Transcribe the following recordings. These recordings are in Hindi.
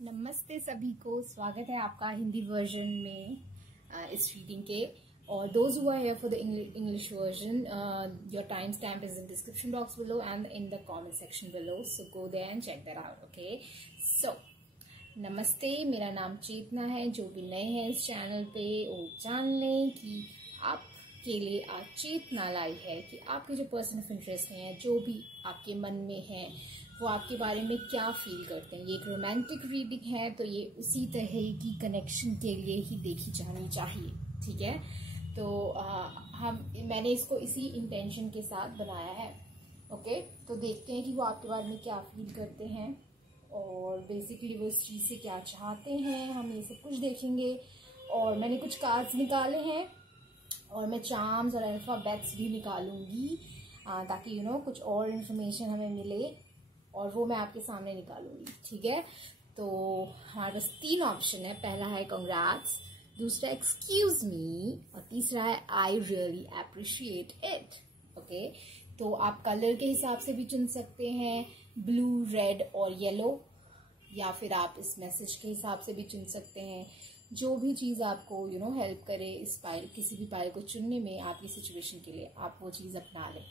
नमस्ते सभी को, स्वागत है आपका हिंदी वर्जन में इस रीडिंग के। और those who are here for the English version, your time stamp is in description box below and in the comment section below, so go there and check that out. Okay, so नमस्ते, मेरा नाम चेतना है। जो भी नए हैं इस चैनल पे वो जान लें कि आपके लिए आज चेतना लाई है कि आपके जो पर्सन ऑफ इंटरेस्ट हैं, जो भी आपके मन में हैं, वो आपके बारे में क्या फील करते हैं। ये एक रोमांटिक रीडिंग है, तो ये उसी तरह की कनेक्शन के लिए ही देखी जानी चाहिए, ठीक है। तो मैंने इसको इसी इंटेंशन के साथ बनाया है। ओके, तो देखते हैं कि वो आपके बारे में क्या फील करते हैं और बेसिकली वो इस चीज़ से क्या चाहते हैं। हम ये सब कुछ देखेंगे और मैंने कुछ कार्ड्स निकाले हैं और मैं चार्म्स और अल्फाबेट्स भी निकालूंगी ताकि कुछ और इन्फॉर्मेशन हमें मिले और वो मैं आपके सामने निकालूंगी, ठीक है। तो हमारे पास 3 ऑप्शन है। पहला है कंग्रेट्स, दूसरा एक्सक्यूज मी और तीसरा है I really appreciate it. Okay, तो आप कलर के हिसाब से भी चुन सकते हैं, ब्लू, रेड और येलो, या फिर आप इस मैसेज के हिसाब से भी चुन सकते हैं। जो भी चीज़ आपको हेल्प करे इस पाइल, किसी भी पाइल को चुनने में आपकी सिचुएशन के लिए, आप वो चीज़ अपना लें,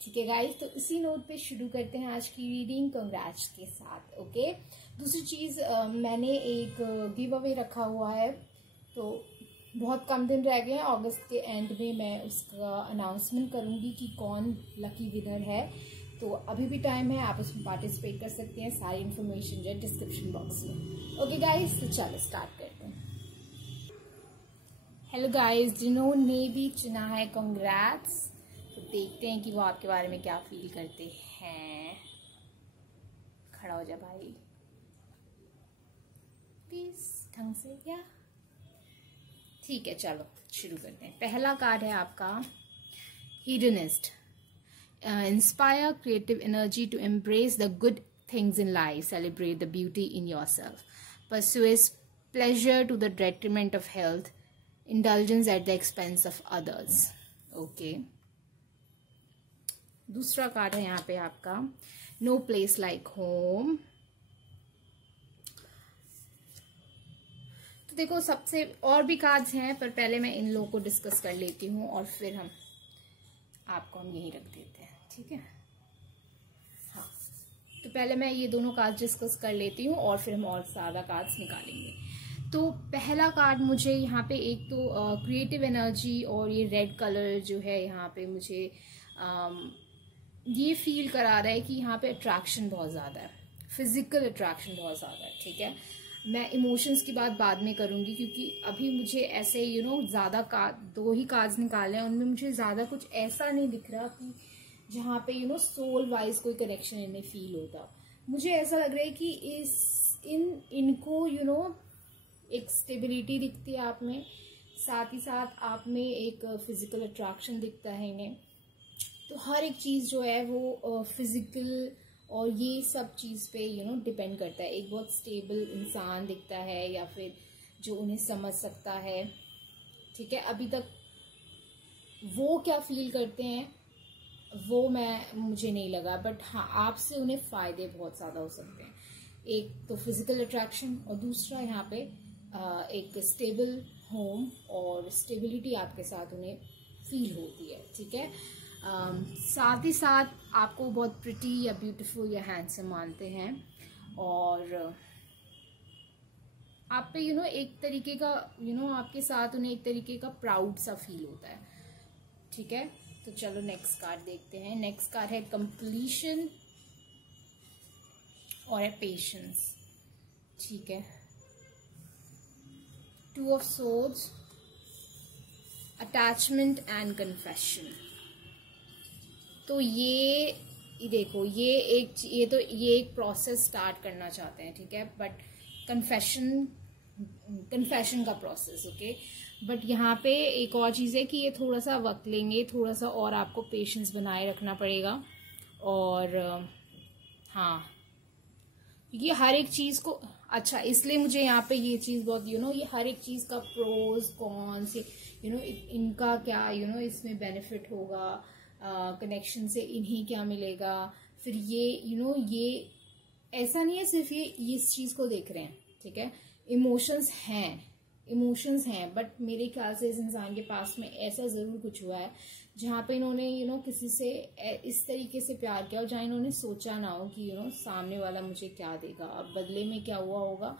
ठीक है गाइस। तो इसी नोट पे शुरू करते हैं आज की रीडिंग कंग्रेट्स के साथ। ओके, दूसरी चीज़, मैंने एक गिव अवे रखा हुआ है, तो बहुत कम दिन रह गए हैं। अगस्त के एंड में मैं उसका अनाउंसमेंट करूंगी कि कौन लकी विनर है। तो अभी भी टाइम है, आप उसमें पार्टिसिपेट कर सकते हैं। सारी इन्फॉर्मेशन जो है डिस्क्रिप्शन बॉक्स में। ओके गाइस, तो चलो स्टार्ट करते हैं। हेलो गाइस, जिन्होंने भी चुना है कंग्रेट्स, तो देखते हैं कि वो आपके बारे में क्या फील करते हैं। खड़ा हो जा भाई प्लीज, ढंग से क्या, ठीक है। चलो शुरू करते हैं। पहला कार्ड है आपका hedonist. Inspire creative energy to embrace the good things in life, celebrate the beauty in yourself, pursue pleasure to the detriment of health, indulgence at the expense of others. Okay. दूसरा कार्ड है यहाँ पे आपका नो प्लेस लाइक होम। तो देखो, सबसे और भी कार्ड्स हैं, पर पहले मैं इन लोगों को डिस्कस कर लेती हूँ और फिर हम यहीं रख देते हैं, ठीक है। हाँ, तो पहले मैं ये दोनों कार्ड डिस्कस कर लेती हूँ और फिर हम और ज़्यादा कार्ड्स निकालेंगे। तो पहला कार्ड मुझे यहाँ पे एक तो क्रिएटिव एनर्जी और ये रेड कलर जो है यहाँ पे मुझे ये फील करा रहा है कि यहाँ पे अट्रैक्शन बहुत ज़्यादा है, फिजिकल अट्रैक्शन बहुत ज़्यादा है, ठीक है। मैं इमोशंस की बात बाद में करूँगी, क्योंकि अभी मुझे ऐसे ज़्यादा कार्ड, 2 ही कार्ड्स निकाले हैं, उनमें मुझे ज़्यादा कुछ ऐसा नहीं दिख रहा कि जहाँ पे सोल वाइज कोई कनेक्शन इन्हें फील होता। मुझे ऐसा लग रहा है कि इनको एक स्टेबिलिटी दिखती है आप में, साथ ही साथ आप में एक फिजिकल अट्रैक्शन दिखता है इन्हें। तो हर एक चीज़ जो है वो फिजिकल और ये सब चीज़ पे डिपेंड करता है। एक बहुत स्टेबल इंसान दिखता है या फिर जो उन्हें समझ सकता है, ठीक है। अभी तक वो क्या फील करते हैं वो मुझे नहीं लगा, बट हाँ, आपसे उन्हें फ़ायदे बहुत ज़्यादा हो सकते हैं। एक तो फिजिकल अट्रैक्शन और दूसरा यहाँ पे एक स्टेबल होम और स्टेबिलिटी आपके साथ उन्हें फील होती है, ठीक है। साथ ही साथ आपको बहुत प्रिटी या ब्यूटीफुल या हैंडसम मानते हैं और आप पे एक तरीके का आपके साथ उन्हें एक तरीके का प्राउड सा फील होता है, ठीक है। तो चलो नेक्स्ट कार्ड देखते हैं। नेक्स्ट कार्ड है कंप्लीशन और है पेशेंस, ठीक है। 2 of swords, attachment and confession. तो ये देखो, ये एक प्रोसेस स्टार्ट करना चाहते हैं, ठीक है। बट कन्फेशन कन्फेशन का प्रोसेस, ओके। बट यहाँ पे एक और चीज़ है कि ये थोड़ा सा वक्त लेंगे, थोड़ा सा और आपको पेशेंस बनाए रखना पड़ेगा। और हाँ, ये हर एक चीज़ को, अच्छा इसलिए मुझे यहाँ पे ये चीज़ बहुत ये हर एक चीज़ का प्रोज कॉन्स, इनका क्या इसमें बेनिफिट होगा, कनेक्शन से इन्हें क्या मिलेगा, फिर ये ये ऐसा नहीं है सिर्फ ये इस चीज़ को देख रहे हैं, ठीक है। इमोशंस हैं, बट मेरे ख्याल से इस इंसान के पास में ऐसा ज़रूर कुछ हुआ है जहाँ पे इन्होंने किसी से इस तरीके से प्यार किया और जहाँ इन्होंने सोचा ना हो कि सामने वाला मुझे क्या देगा, अब बदले में क्या हुआ होगा,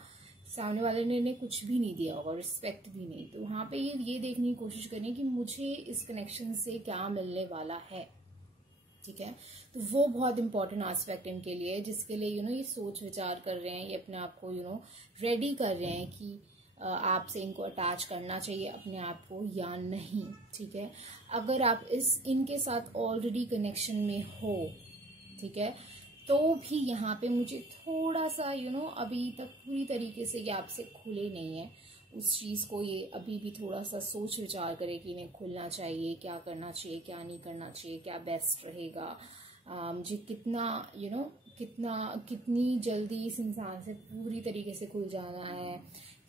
सामने वाले ने इन्हें कुछ भी नहीं दिया होगा, रिस्पेक्ट भी नहीं। तो वहाँ पे ये देखने की कोशिश करें कि मुझे इस कनेक्शन से क्या मिलने वाला है, ठीक है। तो वो बहुत इंपॉर्टेंट एस्पेक्ट इनके लिए है, जिसके लिए ये सोच विचार कर रहे हैं, ये अपने आप को रेडी कर रहे हैं कि आपसे इनको अटैच करना चाहिए अपने आप को या नहीं, ठीक है। अगर आप इनके साथ ऑलरेडी कनेक्शन में हो, ठीक है, तो भी यहाँ पे मुझे थोड़ा सा अभी तक पूरी तरीके से ये आपसे खुले नहीं है, उस चीज़ को ये अभी भी थोड़ा सा सोच विचार करे कि इन्हें खुलना चाहिए, क्या करना चाहिए, क्या नहीं करना चाहिए, क्या बेस्ट रहेगा, मुझे कितनी जल्दी इस इंसान से पूरी तरीके से खुल जाना है,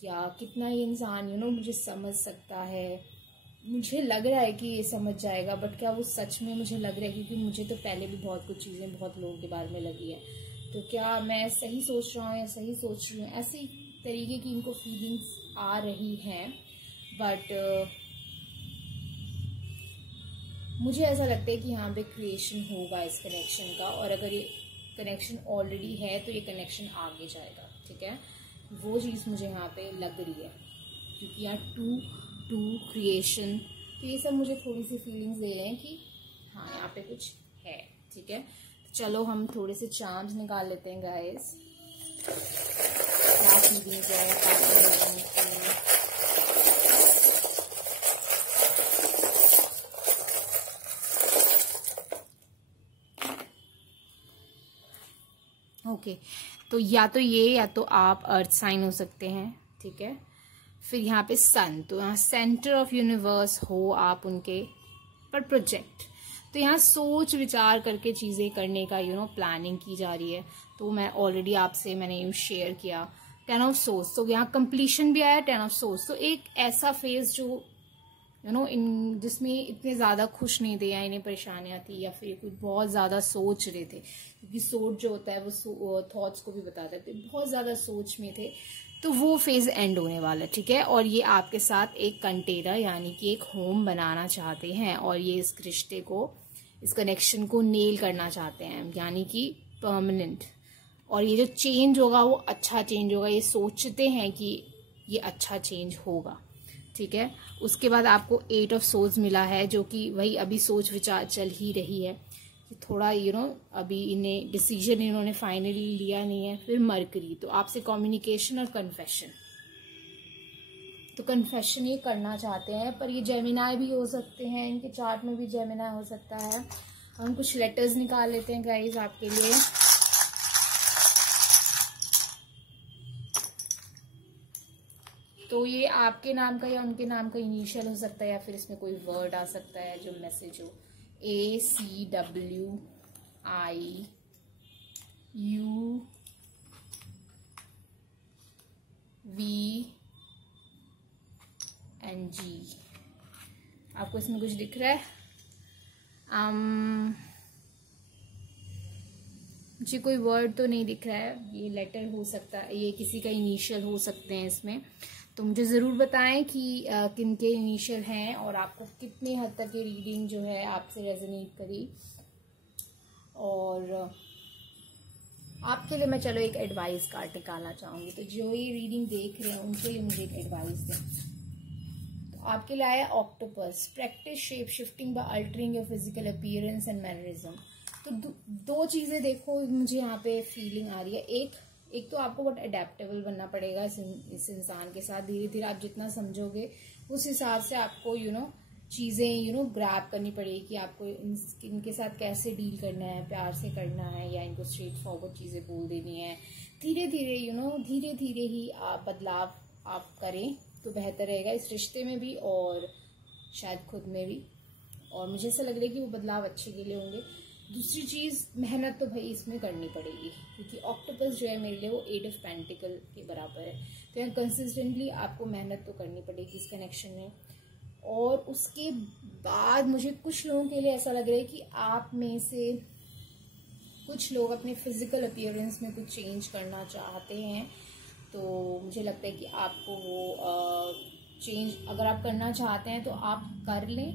या कितना ये इंसान मुझे समझ सकता है। मुझे लग रहा है कि ये समझ जाएगा, बट क्या वो सच में मुझे लग रहा है, क्योंकि मुझे तो पहले भी बहुत कुछ चीज़ें बहुत लोगों के बारे में लगी है, तो क्या मैं सही सोच रहा हूँ या सही सोच रही हूँ, ऐसी तरीके की इनको फीलिंग्स आ रही हैं। बट मुझे ऐसा लगता है कि यहाँ पे क्रिएशन होगा इस कनेक्शन का, और अगर ये कनेक्शन ऑलरेडी है तो ये कनेक्शन आगे जाएगा, ठीक है। वो चीज़ मुझे यहाँ पे लग रही है, क्योंकि यहाँ टू क्रिएशन, तो ये सब मुझे थोड़ी सी फीलिंग्स दे रहे हैं कि हाँ यहाँ पे कुछ है, ठीक है। चलो हम थोड़े से चार्म्स निकाल लेते हैं गाइस, क्या फीलिंग्स है। ओके, तो या तो ये, या तो आप अर्थ साइन हो सकते हैं, ठीक है। फिर यहाँ पे सन, तो यहाँ सेंटर ऑफ यूनिवर्स हो आप उनके पर प्रोजेक्ट, तो यहाँ सोच विचार करके चीज़ें करने का प्लानिंग की जा रही है। तो मैं ऑलरेडी आपसे मैंने शेयर किया 10 ऑफ सोर्स, तो यहाँ कंप्लीशन भी आया 10 ऑफ सोर्स, तो एक ऐसा फेज जो इन जिसमें इतने ज़्यादा खुश नहीं थे, या इन्हें परेशानियां थी, या फिर कुछ बहुत ज़्यादा सोच रहे थे, क्योंकि सोच जो होता है वो थॉट्स को भी बताता है, तो बहुत ज़्यादा सोच में थे, तो वो फेज एंड होने वाला है, ठीक है। और ये आपके साथ एक कंटेनर यानी कि एक होम बनाना चाहते हैं, और ये इस रिश्ते को, इस कनेक्शन को नेल करना चाहते हैं, यानी कि परमानेंट। और ये जो चेंज होगा वो अच्छा चेंज होगा, ये सोचते हैं कि ये अच्छा चेंज होगा, ठीक है। उसके बाद आपको 8 ऑफ सोर्ड्स मिला है, जो कि वही अभी सोच विचार चल ही रही है, थोड़ा अभी इन्हें डिसीजन इन्होंने फाइनली लिया नहीं है। फिर मरकरी, तो आपसे कम्युनिकेशन और कन्फेशन, तो कन्फेशन ये करना चाहते हैं, पर ये जेमिनाई भी हो सकते हैं, इनके चार्ट में भी जेमिनाई हो सकता है। हम कुछ लेटर्स निकाल लेते हैं गाइज आपके लिए। तो ये आपके नाम का या उनके नाम का इनिशियल हो सकता है, या फिर इसमें कोई वर्ड आ सकता है जो मैसेज हो, ACWIUNG, आपको इसमें कुछ दिख रहा है? मुझे कोई वर्ड तो नहीं दिख रहा है, ये लेटर हो सकता है, ये किसी का इनिशियल हो सकते हैं इसमें। तो मुझे ज़रूर बताएं कि किन के इनिशियल हैं, और आपको कितनी हद तक ये रीडिंग जो है आपसे रेजोनेट करी। और आपके लिए मैं चलो एक एडवाइस कार्ड निकालना चाहूँगी, तो जो ये रीडिंग देख रहे हैं उनके लिए मुझे एक एडवाइस दें। तो आपके लिए आया octopus, practice shape shifting by altering your physical appearance and mannerism. तो दो चीज़ें देखो मुझे यहाँ पे फीलिंग आ रही है। एक तो आपको बहुत अडेप्टेबल बनना पड़ेगा इस इंसान के साथ, धीरे धीरे आप जितना समझोगे उस हिसाब से आपको चीज़ें ग्रैब करनी पड़ेगी कि आपको इनके साथ कैसे डील करना है, प्यार से करना है या इनको स्ट्रेट फॉरवर्ड चीज़ें बोल देनी है। धीरे धीरे धीरे धीरे ही आप बदलाव आप करें तो बेहतर रहेगा, इस रिश्ते में भी और शायद खुद में भी। और मुझे ऐसा लग रहा है कि वो बदलाव अच्छे के लिए होंगे। दूसरी चीज़, मेहनत तो भाई इसमें करनी पड़ेगी, क्योंकि ऑक्टोपस जो है मेरे लिए वो 8 ऑफ पेंटिकल के बराबर है। तो यहाँ कंसिस्टेंटली आपको मेहनत तो करनी पड़ेगी इस कनेक्शन में। और उसके बाद मुझे कुछ लोगों के लिए ऐसा लग रहा है कि आप में से कुछ लोग अपने फिजिकल अपीयरेंस में कुछ चेंज करना चाहते हैं। तो मुझे लगता है कि आपको वो चेंज अगर आप करना चाहते हैं तो आप कर लें,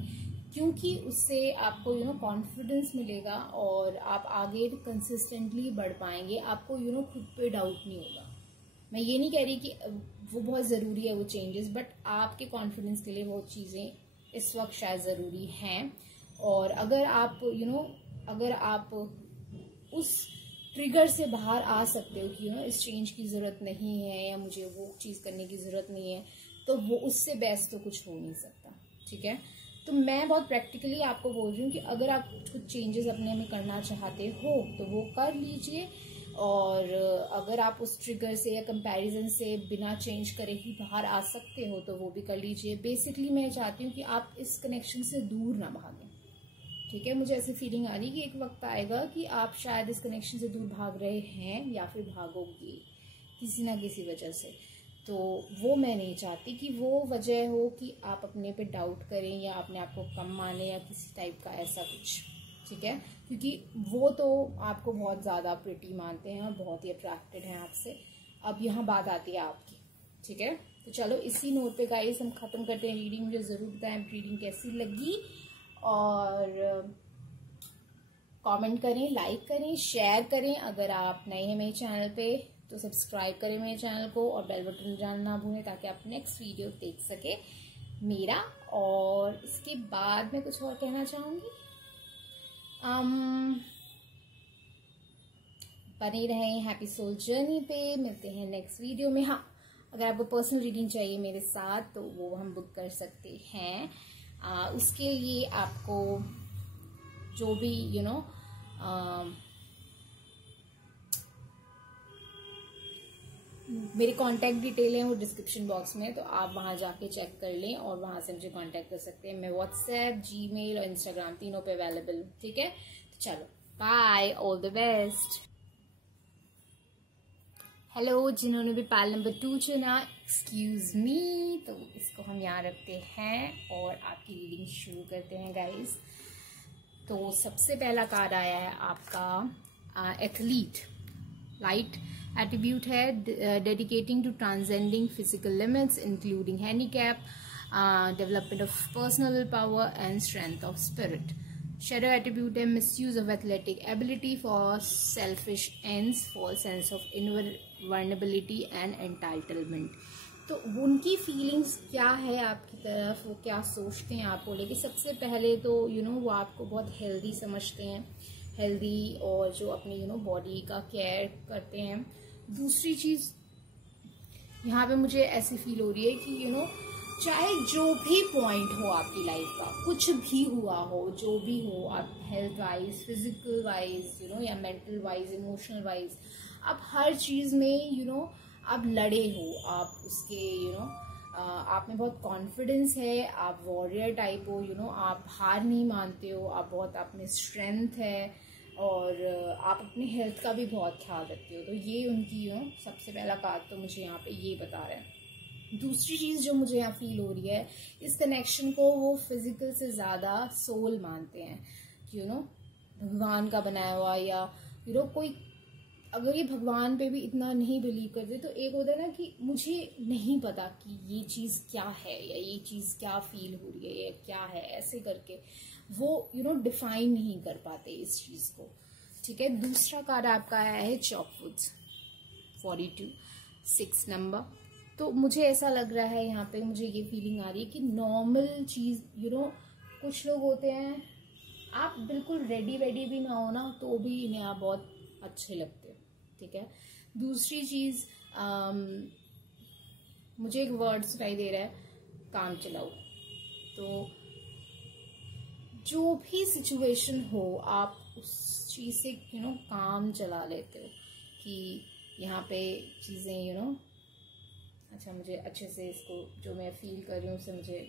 क्योंकि उससे आपको कॉन्फिडेंस मिलेगा और आप आगे कंसिस्टेंटली बढ़ पाएंगे। आपको खुद पे डाउट नहीं होगा। मैं ये नहीं कह रही कि वो बहुत ज़रूरी है वो चेंजेस, बट आपके कॉन्फिडेंस के लिए वो चीज़ें इस वक्त शायद ज़रूरी हैं। और अगर आप अगर आप उस ट्रिगर से बाहर आ सकते हो कि इस चेंज की ज़रूरत नहीं है या मुझे वो चीज़ करने की ज़रूरत नहीं है, तो वो उससे बेस्ट तो कुछ हो नहीं सकता। ठीक है, तो मैं बहुत प्रैक्टिकली आपको बोल रही हूँ कि अगर आप कुछ चेंजेस अपने में करना चाहते हो तो वो कर लीजिए। और अगर आप उस ट्रिगर से या कंपैरिजन से बिना चेंज करे ही बाहर आ सकते हो तो वो भी कर लीजिए। बेसिकली मैं चाहती हूँ कि आप इस कनेक्शन से दूर ना भागें। ठीक है, मुझे ऐसी फीलिंग आ रही है कि एक वक्त आएगा कि आप शायद इस कनेक्शन से दूर भाग रहे हैं या फिर भागोगे किसी ना किसी वजह से। तो वो मैं नहीं चाहती कि वो वजह हो कि आप अपने पे डाउट करें या अपने आप को कम माने या किसी टाइप का ऐसा कुछ। ठीक है, क्योंकि वो तो आपको बहुत ज़्यादा प्रिटी मानते हैं और बहुत ही अट्रैक्टेड हैं आपसे। अब यहाँ बात आती है आपकी। ठीक है, तो चलो इसी नोट पे गाइस हम ख़त्म करते हैं रीडिंग। मुझे ज़रूर बताएं रीडिंग कैसी लगी, और कमेंट करें, लाइक करें, शेयर करें। अगर आप नए हैं मेरे चैनल पे तो सब्सक्राइब करें मेरे चैनल को और बेल बटन दबाना ना भूलें ताकि आप नेक्स्ट वीडियो देख सके मेरा। और इसके बाद मैं कुछ और कहना चाहूँगी, बने रहें हैप्पी सोल जर्नी पे। मिलते हैं नेक्स्ट वीडियो में। हाँ, अगर आपको पर्सनल रीडिंग चाहिए मेरे साथ तो वो हम बुक कर सकते हैं। उसके लिए आपको जो भी मेरे कांटेक्ट डिटेल हैं वो डिस्क्रिप्शन बॉक्स में, तो आप वहां जाके चेक कर लें और वहां से मुझे कांटेक्ट कर सकते हैं। मैं व्हाट्सएप, जीमेल और इंस्टाग्राम तीनों पे अवेलेबल हूँ। ठीक है, तो चलो bye, all the best. Hello, जिन्होंने भी पाल नंबर 2 चुना, एक्सक्यूज मी, तो इसको हम यहाँ रखते हैं और आपकी रीडिंग शुरू करते हैं गाइस। तो सबसे पहला कार्ड आया है आपका एथलीट। लाइट एट्रीब्यूट है dedicating to transcending physical limits including handicap, development of personal will power and strength of spirit. Shadow attribute है misuse of athletic ability for selfish ends, false sense of invulnerability and entitlement. तो उनकी फीलिंग्स क्या है आपकी तरफ, वो क्या सोचते हैं आपको लेकिन सबसे पहले तो वो आपको बहुत हेल्दी समझते हैं, हेल्दी और जो अपनी बॉडी का केयर करते हैं। दूसरी चीज़ यहाँ पे मुझे ऐसी फील हो रही है कि चाहे जो भी पॉइंट हो आपकी लाइफ का, कुछ भी हुआ हो, जो भी हो, आप हेल्थ वाइज, फिजिकल वाइज या मेंटल वाइज, इमोशनल वाइज, आप हर चीज़ में आप लड़े हो, आप उसके आप में बहुत कॉन्फिडेंस है, आप वॉरियर टाइप हो, आप हार नहीं मानते हो, आप में स्ट्रेंथ है और आप अपने हेल्थ का भी बहुत ख्याल रखते हो। तो ये उनकी सबसे पहला कार्ड तो मुझे यहाँ पे ये बता रहा है। दूसरी चीज़ जो मुझे यहाँ फील हो रही है, इस कनेक्शन को वो फिजिकल से ज़्यादा सोल मानते हैं, भगवान का बनाया हुआ, या कोई अगर ये भगवान पे भी इतना नहीं बिलीव करते तो एक होता है ना कि मुझे नहीं पता कि ये चीज़ क्या है या ये चीज़ क्या फील हो रही है या क्या है, ऐसे करके वो डिफाइन नहीं कर पाते इस चीज़ को। ठीक है, दूसरा कार्ड आपका आया है चॉपवुड्स 42 6 नंबर। तो मुझे ऐसा लग रहा है यहाँ पे, मुझे ये फीलिंग आ रही है कि नॉर्मल चीज़ कुछ लोग होते हैं, आप बिल्कुल रेडी भी ना हो ना तो भी इन्हें आप बहुत अच्छे लगते हो। ठीक है, दूसरी चीज़ मुझे एक वर्ड सुनाई दे रहा है, काम चलाओ। तो जो भी सिचुएशन हो आप उस चीज़ से काम चला लेते हो कि यहाँ पे चीज़ें अच्छा, मुझे अच्छे से इसको जो मैं फील कर रही हूँ उसे मुझे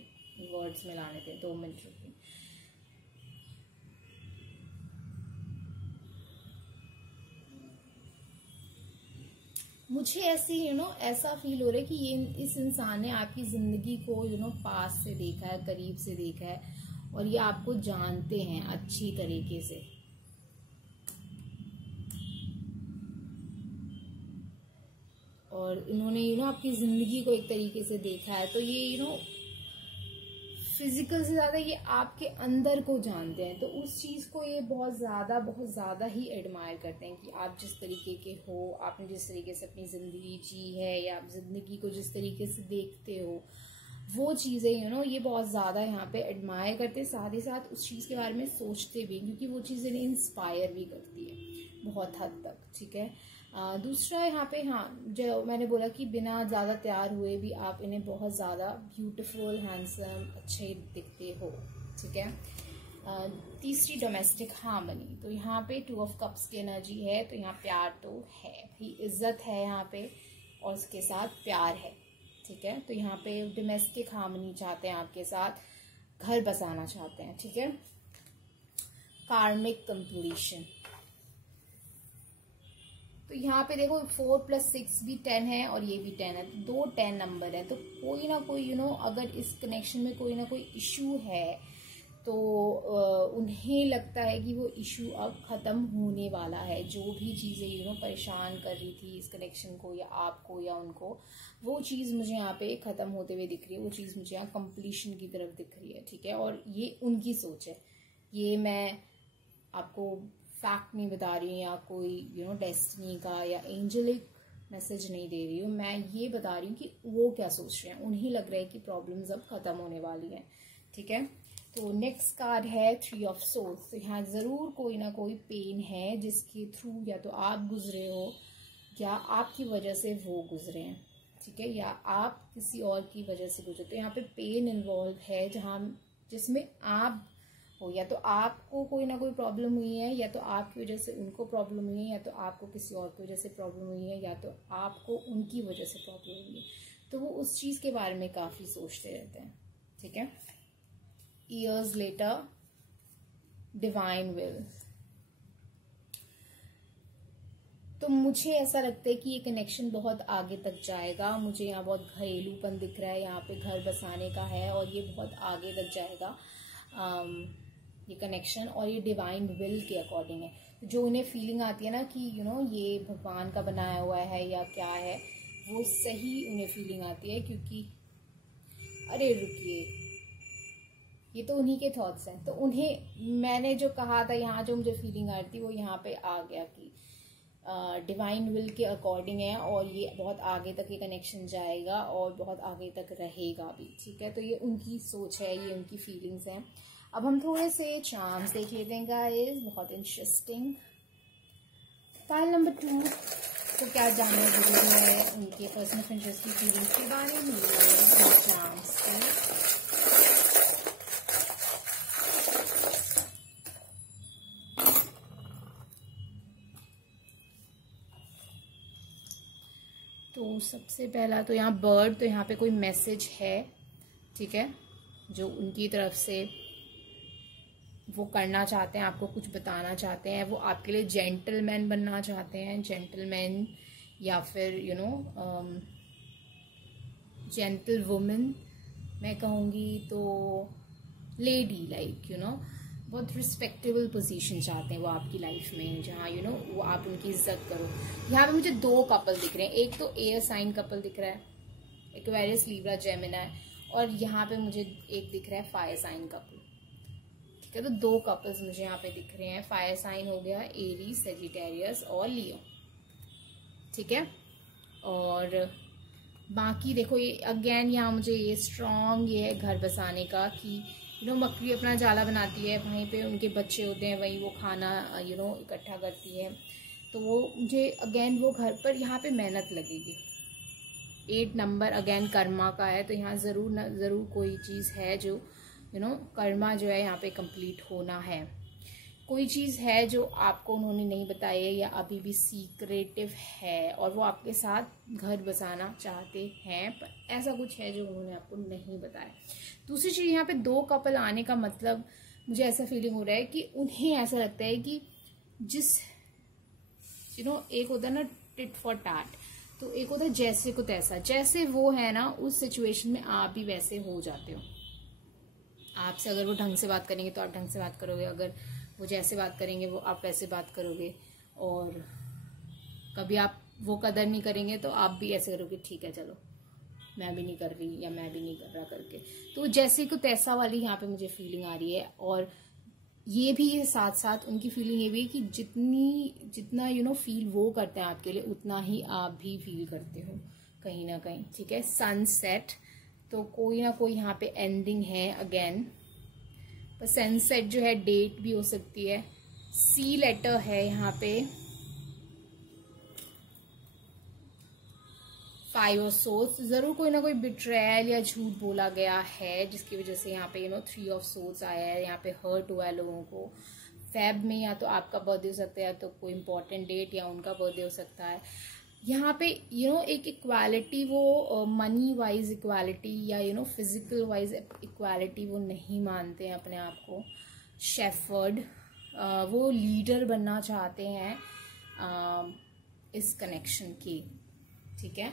वर्ड्स में लाने दें, 2 मिनट रुकिए। मुझे ऐसी ऐसा फील हो रहा है कि ये इस इंसान ने आपकी जिंदगी को पास से देखा है, करीब से देखा है, और ये आपको जानते हैं अच्छी तरीके से। और इन्होंने आपकी जिंदगी को एक तरीके से देखा है। तो ये फिजिकल से ज्यादा ये आपके अंदर को जानते हैं। तो उस चीज को ये बहुत ज्यादा ही एडमायर करते हैं कि आप जिस तरीके के हो, आपने जिस तरीके से अपनी जिंदगी जी है, या आप जिंदगी को जिस तरीके से देखते हो, वो चीजें ये बहुत ज्यादा यहाँ पे एडमायर करते हैं। साथ ही साथ उस चीज के बारे में सोचते भी, क्योंकि वो चीज इन्हें इंस्पायर भी करती है बहुत हद तक। ठीक है। दूसरा यहाँ पे, हाँ, जो मैंने बोला कि बिना ज़्यादा तैयार हुए भी आप इन्हें बहुत ज़्यादा ब्यूटीफुल, हैंडसम, अच्छे दिखते हो। ठीक है। तीसरी, डोमेस्टिक हार्मनी। तो यहाँ पे 2 ऑफ कप्स की एनर्जी है, तो यहाँ प्यार तो है भाई, इज्जत है यहाँ पे, और उसके साथ प्यार है। ठीक है। तो यहाँ पे डोमेस्टिक हार्मनी चाहते हैं आपके साथ, घर बसाना चाहते हैं। ठीक है। कार्मिक कंप्लीशन। तो यहाँ पे देखो 4 + 6 भी 10 है, और ये भी 10 है, तो 2 10 नंबर है। तो कोई ना कोई अगर इस कनेक्शन में कोई ना कोई इशू है, तो उन्हें लगता है कि वो इशू अब खत्म होने वाला है। जो भी चीजें परेशान कर रही थी इस कनेक्शन को, या आपको या उनको, वो चीज मुझे यहाँ पे खत्म होते हुए दिख रही है। वो चीज मुझे यहाँ कंप्लीशन की तरफ दिख रही है। ठीक है। और ये उनकी सोच है, ये मैं आपको फैक्ट नहीं बता रही हूँ, या कोई डेस्टिनी का या एंजेलिक मैसेज नहीं दे रही हूँ। मैं ये बता रही हूँ कि वो क्या सोच रहे हैं। उन्हें लग रहा है कि प्रॉब्लम्स अब खत्म होने वाली हैं। ठीक है। तो नेक्स्ट कार्ड है 3 ऑफ सोल्स। तो यहाँ जरूर कोई ना कोई पेन है जिसके थ्रू या तो आप गुजरे हो, या आपकी वजह से वो गुजरे हैं। ठीक है। या आप किसी और की वजह से गुजरे। तो यहाँ पे पेन इन्वॉल्व है, जिसमें आप हो, या तो आपको कोई ना कोई प्रॉब्लम हुई है, या तो आपकी वजह से उनको प्रॉब्लम हुई है, या तो आपको किसी और की वजह से प्रॉब्लम हुई है, या तो आपको उनकी वजह से प्रॉब्लम हुई है। तो वो उस चीज के बारे में काफी सोचते रहते हैं। ठीक है। Years later, divine will. तो मुझे ऐसा लगता है कि ये कनेक्शन बहुत आगे तक जाएगा। मुझे यहाँ बहुत घरेलूपन दिख रहा है, यहाँ पे घर बसाने का है, और ये बहुत आगे तक जाएगा ये कनेक्शन। और ये डिवाइन विल के अकॉर्डिंग है। जो उन्हें फीलिंग आती है ना कि ये भगवान का बनाया हुआ है या क्या है, वो सही उन्हें फीलिंग आती है। क्योंकि अरे रुकिए, ये तो उन्हीं के थॉट्स हैं। तो उन्हें, मैंने जो कहा था यहाँ, जो मुझे फीलिंग आ रही थी, वो यहाँ पे आ गया कि डिवाइन विल के अकॉर्डिंग है, और ये बहुत आगे तक ये कनेक्शन जाएगा, और बहुत आगे तक रहेगा भी। ठीक है। तो ये उनकी सोच है, ये उनकी फीलिंग्स हैं। अब हम थोड़े से चार्म्स देख लेते हैं गाइस, बहुत इंटरेस्टिंग। फाइल नंबर 2 को क्या जानना जरूरी है उनके पर्सन ऑफ इंटरेस्ट की फीलिंग्स के बारे में, चार्म्स के। तो सबसे पहला तो यहाँ बर्ड। तो यहाँ पे कोई मैसेज है, ठीक है, जो उनकी तरफ से वो करना चाहते हैं, आपको कुछ बताना चाहते हैं। वो आपके लिए जेंटलमैन बनना चाहते हैं, जेंटलमैन, या फिर जेंटल वुमन मैं कहूँगी, तो लेडी, लाइक बहुत रिस्पेक्टेबल पोजीशन चाहते हैं वो आपकी लाइफ में, जहाँ वो आप उनकी इज्जत करो। यहाँ पे मुझे 2 कपल दिख रहे हैं। एक तो एयर साइन कपल दिख रहा है, एक्वेरियस, लिब्रा, जेमिनी, और यहाँ पे मुझे एक दिख रहा है फायर साइन कपल। ठीक है। तो 2 कपल्स मुझे यहाँ पे दिख रहे हैं। फायर साइन हो गया एरीज, सेजिटेरियस और लियो। ठीक है। और बाकी देखो, ये अगेन यहाँ मुझे ये स्ट्रॉन्ग ये है घर बसाने का, कि मकड़ी अपना जाला बनाती है, वहीं पे उनके बच्चे होते हैं, वहीं वो खाना इकट्ठा करती है। तो वो मुझे अगेन वो घर पर यहाँ पे मेहनत लगेगी। 8 नंबर अगेन कर्मा का है, तो यहाँ जरूर कोई चीज़ है जो कर्मा जो है यहाँ पे कंप्लीट होना है। कोई चीज़ है जो आपको उन्होंने नहीं बताई है या अभी भी सीक्रेटिव है और वो आपके साथ घर बसाना चाहते हैं, पर ऐसा कुछ है जो उन्होंने आपको नहीं बताया। दूसरी चीज़, यहाँ पे 2 कपल आने का मतलब मुझे ऐसा फीलिंग हो रहा है कि उन्हें ऐसा लगता है कि जिस एक होता है ना टिट फॉर टैट, तो एक होता है जैसे को तैसा। जैसे वो है ना उस सिचुएशन में आप भी वैसे हो जाते हो। आपसे अगर वो ढंग से बात करेंगे तो आप ढंग से बात करोगे, अगर वो जैसे बात करेंगे वो आप वैसे बात करोगे, और कभी आप वो कदर नहीं करेंगे तो आप भी ऐसे करोगे, ठीक है चलो मैं भी नहीं कर रही या मैं भी नहीं कर रहा करके। तो जैसे को तैसा वाली यहाँ पे मुझे फीलिंग आ रही है। और ये भी है साथ साथ उनकी फीलिंग ये भी है कि जितना फील वो करते हैं आपके लिए उतना ही आप भी फील करते हो कहीं ना कहीं। ठीक है, सनसेट, तो कोई ना कोई यहाँ पे एंडिंग है अगेन। पर सनसेट जो है डेट भी हो सकती है। सी लेटर है यहाँ पे, 5 ऑफ सोर्ड्स, जरूर कोई ना कोई बिट्रेयल या झूठ बोला गया है जिसकी वजह से यहाँ पे 3 ऑफ सोर्ड्स आया है। यहाँ पे हर्ट हुआ है लोगों को। फेब में या तो आपका बर्थडे हो सकता है या तो कोई इंपॉर्टेंट डेट या उनका बर्थडे हो सकता है। यहाँ पे एक इक्वालिटी, वो मनी वाइज इक्वालिटी या फिजिकल वाइज इक्वालिटी वो नहीं मानते हैं अपने आप को। शेफर्ड, वो लीडर बनना चाहते हैं इस कनेक्शन की। ठीक है,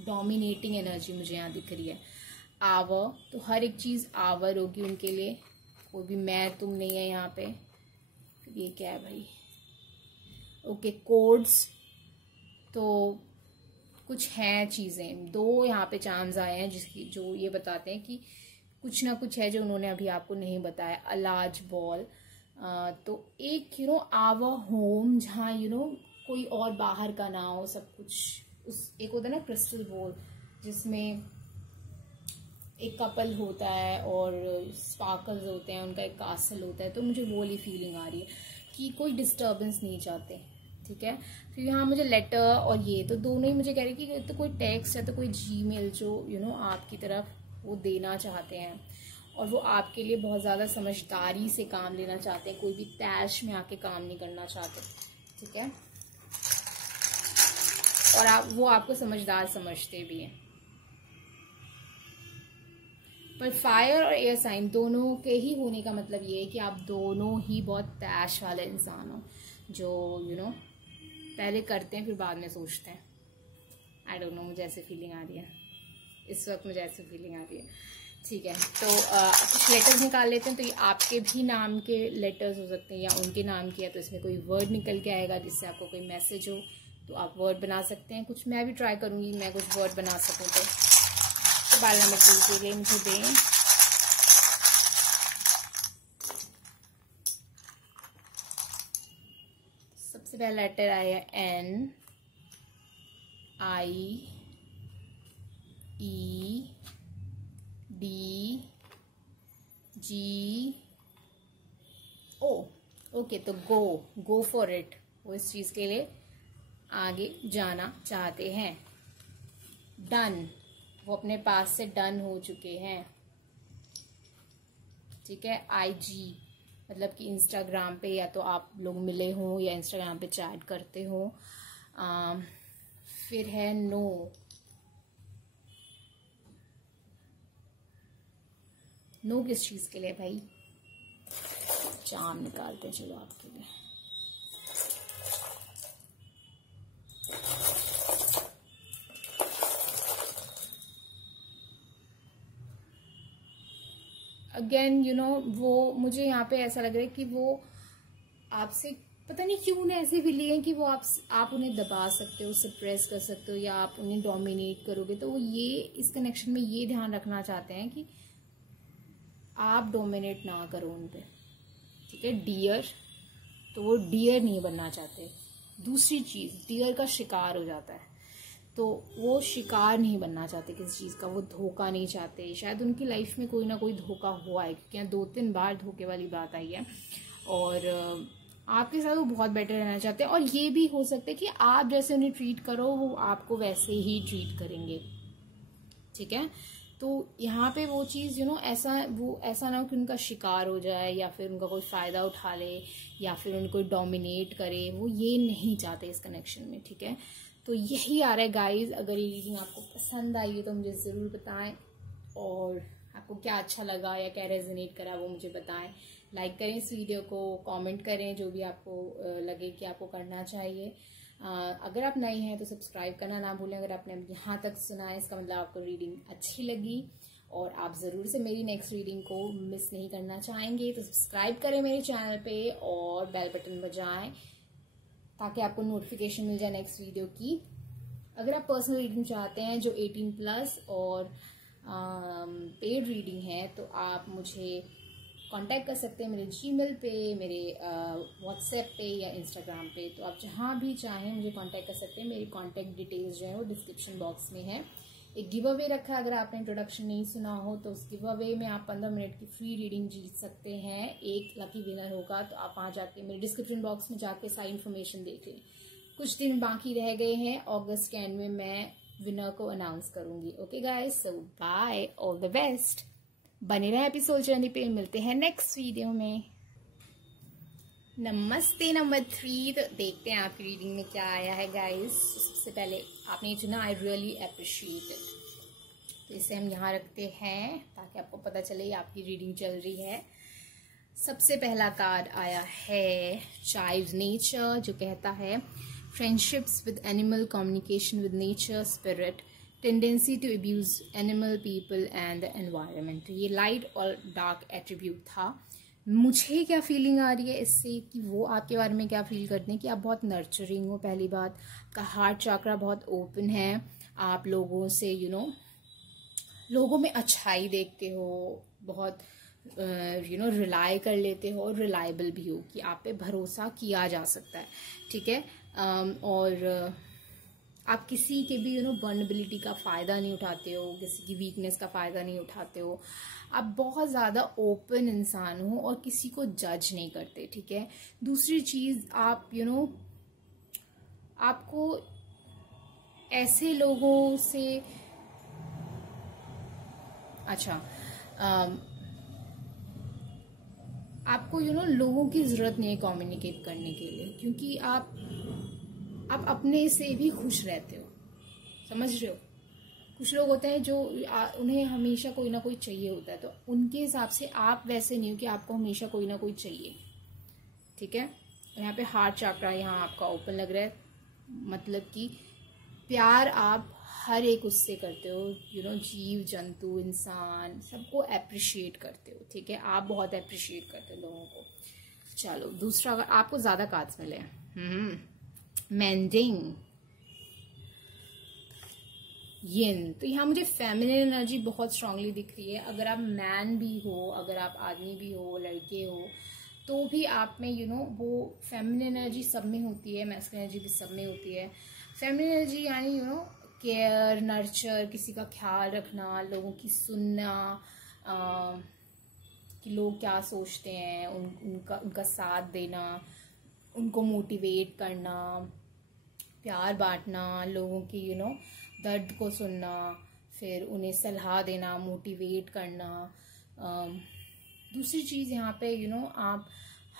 डोमिनेटिंग एनर्जी मुझे यहाँ दिख रही है। आवर, तो हर एक चीज आवर होगी उनके लिए, कोई भी मैं तुम नहीं है यहाँ पे। फिर ये क्या है भाई, ओके कोड्स, तो कुछ हैं चीजें। 2 यहाँ पे चांस आए हैं जो ये बताते हैं कि कुछ ना कुछ है जो उन्होंने अभी आपको नहीं बताया। अ लार्ज बॉल, तो एक आवर होम, जहाँ कोई और बाहर का ना हो सब कुछ। उस एक होता है ना क्रिस्टल बॉल जिसमें एक कपल होता है और स्पार्कल्स होते हैं, उनका एक कासल होता है। तो मुझे वो वाली फीलिंग आ रही है कि कोई डिस्टर्बेंस नहीं चाहते। ठीक है, फिर यहाँ मुझे लेटर और ये तो दोनों ही मुझे कह रही है कि तो कोई टेक्स्ट या तो कोई जीमेल जो आपकी तरफ वो देना चाहते हैं और वो आपके लिए बहुत ज़्यादा समझदारी से काम लेना चाहते हैं, कोई भी तैश में आके काम नहीं करना चाहते। ठीक है, और वो आपको समझदार समझते भी हैं। पर फायर और एयर साइन दोनों के ही होने का मतलब ये है कि आप दोनों ही बहुत तैश वाले इंसान हो, जो पहले करते हैं फिर बाद में सोचते हैं। आई डोंट नो, मुझे ऐसी फीलिंग आ रही है इस वक्त, मुझे ऐसी फीलिंग आ रही है। ठीक है, तो कुछ लेटर्स निकाल लेते हैं। तो ये आपके भी नाम के लेटर्स हो सकते हैं या उनके नाम के, या तो इसमें कोई वर्ड निकल के आएगा जिससे आपको कोई मैसेज हो तो आप वर्ड बना सकते हैं। कुछ मैं भी ट्राई करूंगी मैं कुछ वर्ड बना सकूं। तो 12 नंबर 2 के लिए मुझे दें। सबसे पहला लेटर आया N I E D G O। Okay, तो गो फॉर इट, वो इस चीज के लिए आगे जाना चाहते हैं। डन, वो अपने पास से डन हो चुके हैं। ठीक है, IG मतलब कि इंस्टाग्राम पे या तो आप लोग मिले हो या इंस्टाग्राम पे चैट करते हो। फिर है नो किस चीज के लिए भाई, चाम निकालते हैं चलो आपके लिए। अगेन वो मुझे यहाँ पे ऐसा लग रहा है कि वो आपसे पता नहीं क्यों उन्हें ऐसे भी लिए कि वो आप उन्हें दबा सकते हो, सप्रेस कर सकते हो या आप उन्हें डोमिनेट करोगे। तो वो ये इस कनेक्शन में ये ध्यान रखना चाहते हैं कि आप डोमिनेट ना करो उन पे। ठीक है, डियर, तो वो डियर नहीं बनना चाहते। दूसरी चीज, डियर का शिकार हो जाता है, तो वो शिकार नहीं बनना चाहते किसी चीज का, वो धोखा नहीं चाहते। शायद उनकी लाइफ में कोई ना कोई धोखा हुआ है, क्योंकि यहाँ 2-3 बार धोखे वाली बात आई है। और आपके साथ वो बहुत बेटर रहना चाहते हैं। और ये भी हो सकता है कि आप जैसे उन्हें ट्रीट करो वो आपको वैसे ही ट्रीट करेंगे। ठीक है, तो यहाँ पे वो चीज़ ऐसा ना हो कि उनका शिकार हो जाए या फिर उनका कोई फ़ायदा उठा ले या फिर उनको डोमिनेट करे, वो ये नहीं चाहते इस कनेक्शन में, ठीक है। तो यही आ रहा है गाइज। अगर ये रीडिंग आपको पसंद आई है तो मुझे ज़रूर बताएं, और आपको क्या अच्छा लगा या क्या रेजोनेट करा वो मुझे बताएं। लाइक करें इस वीडियो को, कमेंट करें जो भी आपको लगे कि आपको करना चाहिए। अगर आप नए हैं तो सब्सक्राइब करना ना भूलें। अगर आपने यहाँ तक सुना है इसका मतलब आपको रीडिंग अच्छी लगी और आप ज़रूर से मेरी नेक्स्ट रीडिंग को मिस नहीं करना चाहेंगे, तो सब्सक्राइब करें मेरे चैनल पे और बेल बटन बजाएं ताकि आपको नोटिफिकेशन मिल जाए नेक्स्ट वीडियो की। अगर आप पर्सनल रीडिंग चाहते हैं जो 18+ और पेड रीडिंग है, तो आप मुझे कांटेक्ट कर सकते हैं मेरे जीमेल पे, मेरे व्हाट्सएप पे या इंस्टाग्राम पे। तो आप जहाँ भी चाहें मुझे कांटेक्ट कर सकते हैं। मेरी कांटेक्ट डिटेल्स जो है वो डिस्क्रिप्शन बॉक्स में है। एक गिव अवे रखा है, अगर आपने इंट्रोडक्शन नहीं सुना हो तो उस गिव अवे में आप 15 मिनट की फ्री रीडिंग जीत सकते हैं। एक लकी विनर होगा, तो आप वहाँ जाके मेरे डिस्क्रिप्शन बॉक्स में जाके सारी इन्फॉर्मेशन देख लें। कुछ दिन बाकी रह गए हैं, अगस्त के एंड में मैं विनर को अनाउंस करूंगी। Okay guys, so bye, all the best. बने रहे एपिसोड जर्नी पे, मिलते हैं नेक्स्ट वीडियो में। नमस्ते नंबर 3। तो देखते हैं आपकी रीडिंग में क्या आया है गाइस। सबसे पहले आपने चुना, आई रियली अप्रिशिएट इट। तो इसे हम यहाँ रखते हैं ताकि आपको पता चले आपकी रीडिंग चल रही है। सबसे पहला कार्ड आया है चाइल्ड नेचर, जो कहता है friendships with animal, communication with nature, spirit, tendency to abuse animal, people and the environment. ये लाइट और डार्क एट्रीब्यूट था। मुझे क्या फीलिंग आ रही है इससे कि वो आपके बारे में क्या फील करते हैं कि आप बहुत नर्चरिंग हो। पहली बात, आपका हार्ट चक्रा बहुत ओपन है। आप लोगों से लोगों में अच्छाई देखते हो, बहुत रिलाई कर लेते हो और रिलायबल भी हो कि आप पे भरोसा किया जा सकता है, ठीक है। और आप किसी के भी वल्नरेबिलिटी का फ़ायदा नहीं उठाते हो, किसी की वीकनेस का फ़ायदा नहीं उठाते हो। आप बहुत ज़्यादा ओपन इंसान हो और किसी को जज नहीं करते, ठीक है। दूसरी चीज़, आप आपको ऐसे लोगों से आपको लोगों की ज़रूरत नहीं है कम्युनिकेट करने के लिए, क्योंकि आप अपने से भी खुश रहते हो, समझ रहे हो। कुछ लोग होते हैं जो उन्हें हमेशा कोई ना कोई चाहिए होता है, तो उनके हिसाब से आप वैसे नहीं हो कि आपको हमेशा कोई ना कोई चाहिए, ठीक है। यहाँ पे हार्ट चक्रा यहाँ आपका ओपन लग रहा है, मतलब कि प्यार आप हर एक उससे करते हो, जीव जंतु, इंसान, सबको अप्रिशिएट करते हो, ठीक है। आप बहुत अप्रिशिएट करते हो लोगों को। चलो दूसरा, अगर आपको ज्यादा कार्ड्स मिले, मेंडिंग, यिन, तो यहाँ मुझे फेमिनिन एनर्जी बहुत स्ट्रांगली दिख रही है। अगर आप मैन भी हो, अगर आप आदमी भी हो, लड़के हो, तो भी आप में वो फेमिनिन एनर्जी सब में होती है, मैस्कुलिन एनर्जी भी सब में होती है। फेमिनिन एनर्जी यानी केयर, नर्चर, किसी का ख्याल रखना, लोगों की सुनना, कि लोग क्या सोचते हैं, उनका साथ देना, उनको मोटिवेट करना, प्यार बांटना, लोगों की दर्द को सुनना, फिर उन्हें सलाह देना, मोटिवेट करना। दूसरी चीज़ यहाँ पे आप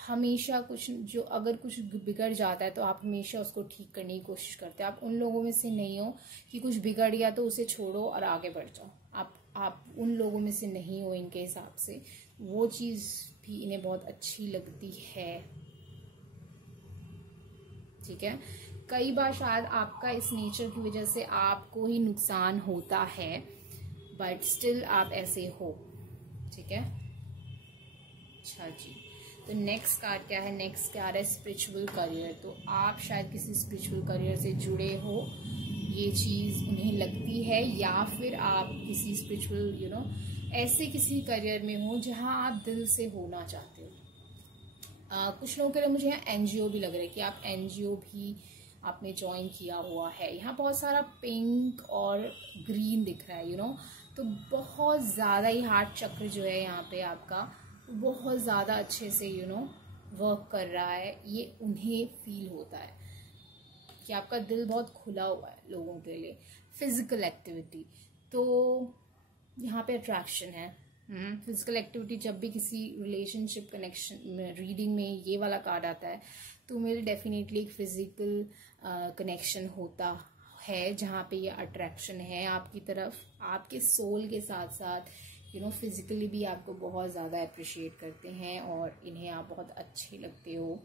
हमेशा अगर कुछ बिगड़ जाता है तो आप हमेशा उसको ठीक करने की कोशिश करते हैं। आप उन लोगों में से नहीं हो कि कुछ बिगड़ गया तो उसे छोड़ो और आगे बढ़ जाओ। आप उन लोगों में से नहीं हो इनके हिसाब से। वो चीज़ भी इन्हें बहुत अच्छी लगती है, ठीक है। कई बार शायद आपका इस नेचर की वजह से आपको ही नुकसान होता है, बट स्टिल आप ऐसे हो, ठीक है। अच्छा जी, तो नेक्स्ट कार्ड क्या है? नेक्स्ट क्या है? Spiritual career. तो आप शायद किसी स्पिरिचुअल करियर से जुड़े हो, ये चीज़ उन्हें लगती है, या फिर आप किसी स्पिरिचुअल ऐसे किसी करियर में हो जहां आप दिल से होना चाहते हो। कुछ लोगों के लिए मुझे यहाँ एनजीओ भी लग रहा है कि आप एनजीओ भी आपने ज्वाइन किया हुआ है। यहाँ बहुत सारा पिंक और ग्रीन दिख रहा है, तो बहुत ज़्यादा ही हार्ट चक्र जो है यहाँ पे आपका बहुत ज़्यादा अच्छे से वर्क कर रहा है। ये उन्हें फील होता है कि आपका दिल बहुत खुला हुआ है लोगों के लिए। फिजिकल एक्टिविटी, तो यहाँ पे अट्रैक्शन है। फिजिकल एक्टिविटी, जब भी किसी रिलेशनशिप कनेक्शन रीडिंग में ये वाला कार्ड आता है तो मेरे डेफिनेटली एक फिजिकल कनेक्शन होता है, जहाँ पे ये अट्रैक्शन है आपकी तरफ। आपके सोल के साथ साथ फिजिकली भी आपको बहुत ज़्यादा अप्रिशिएट करते हैं और इन्हें आप बहुत अच्छे लगते हो।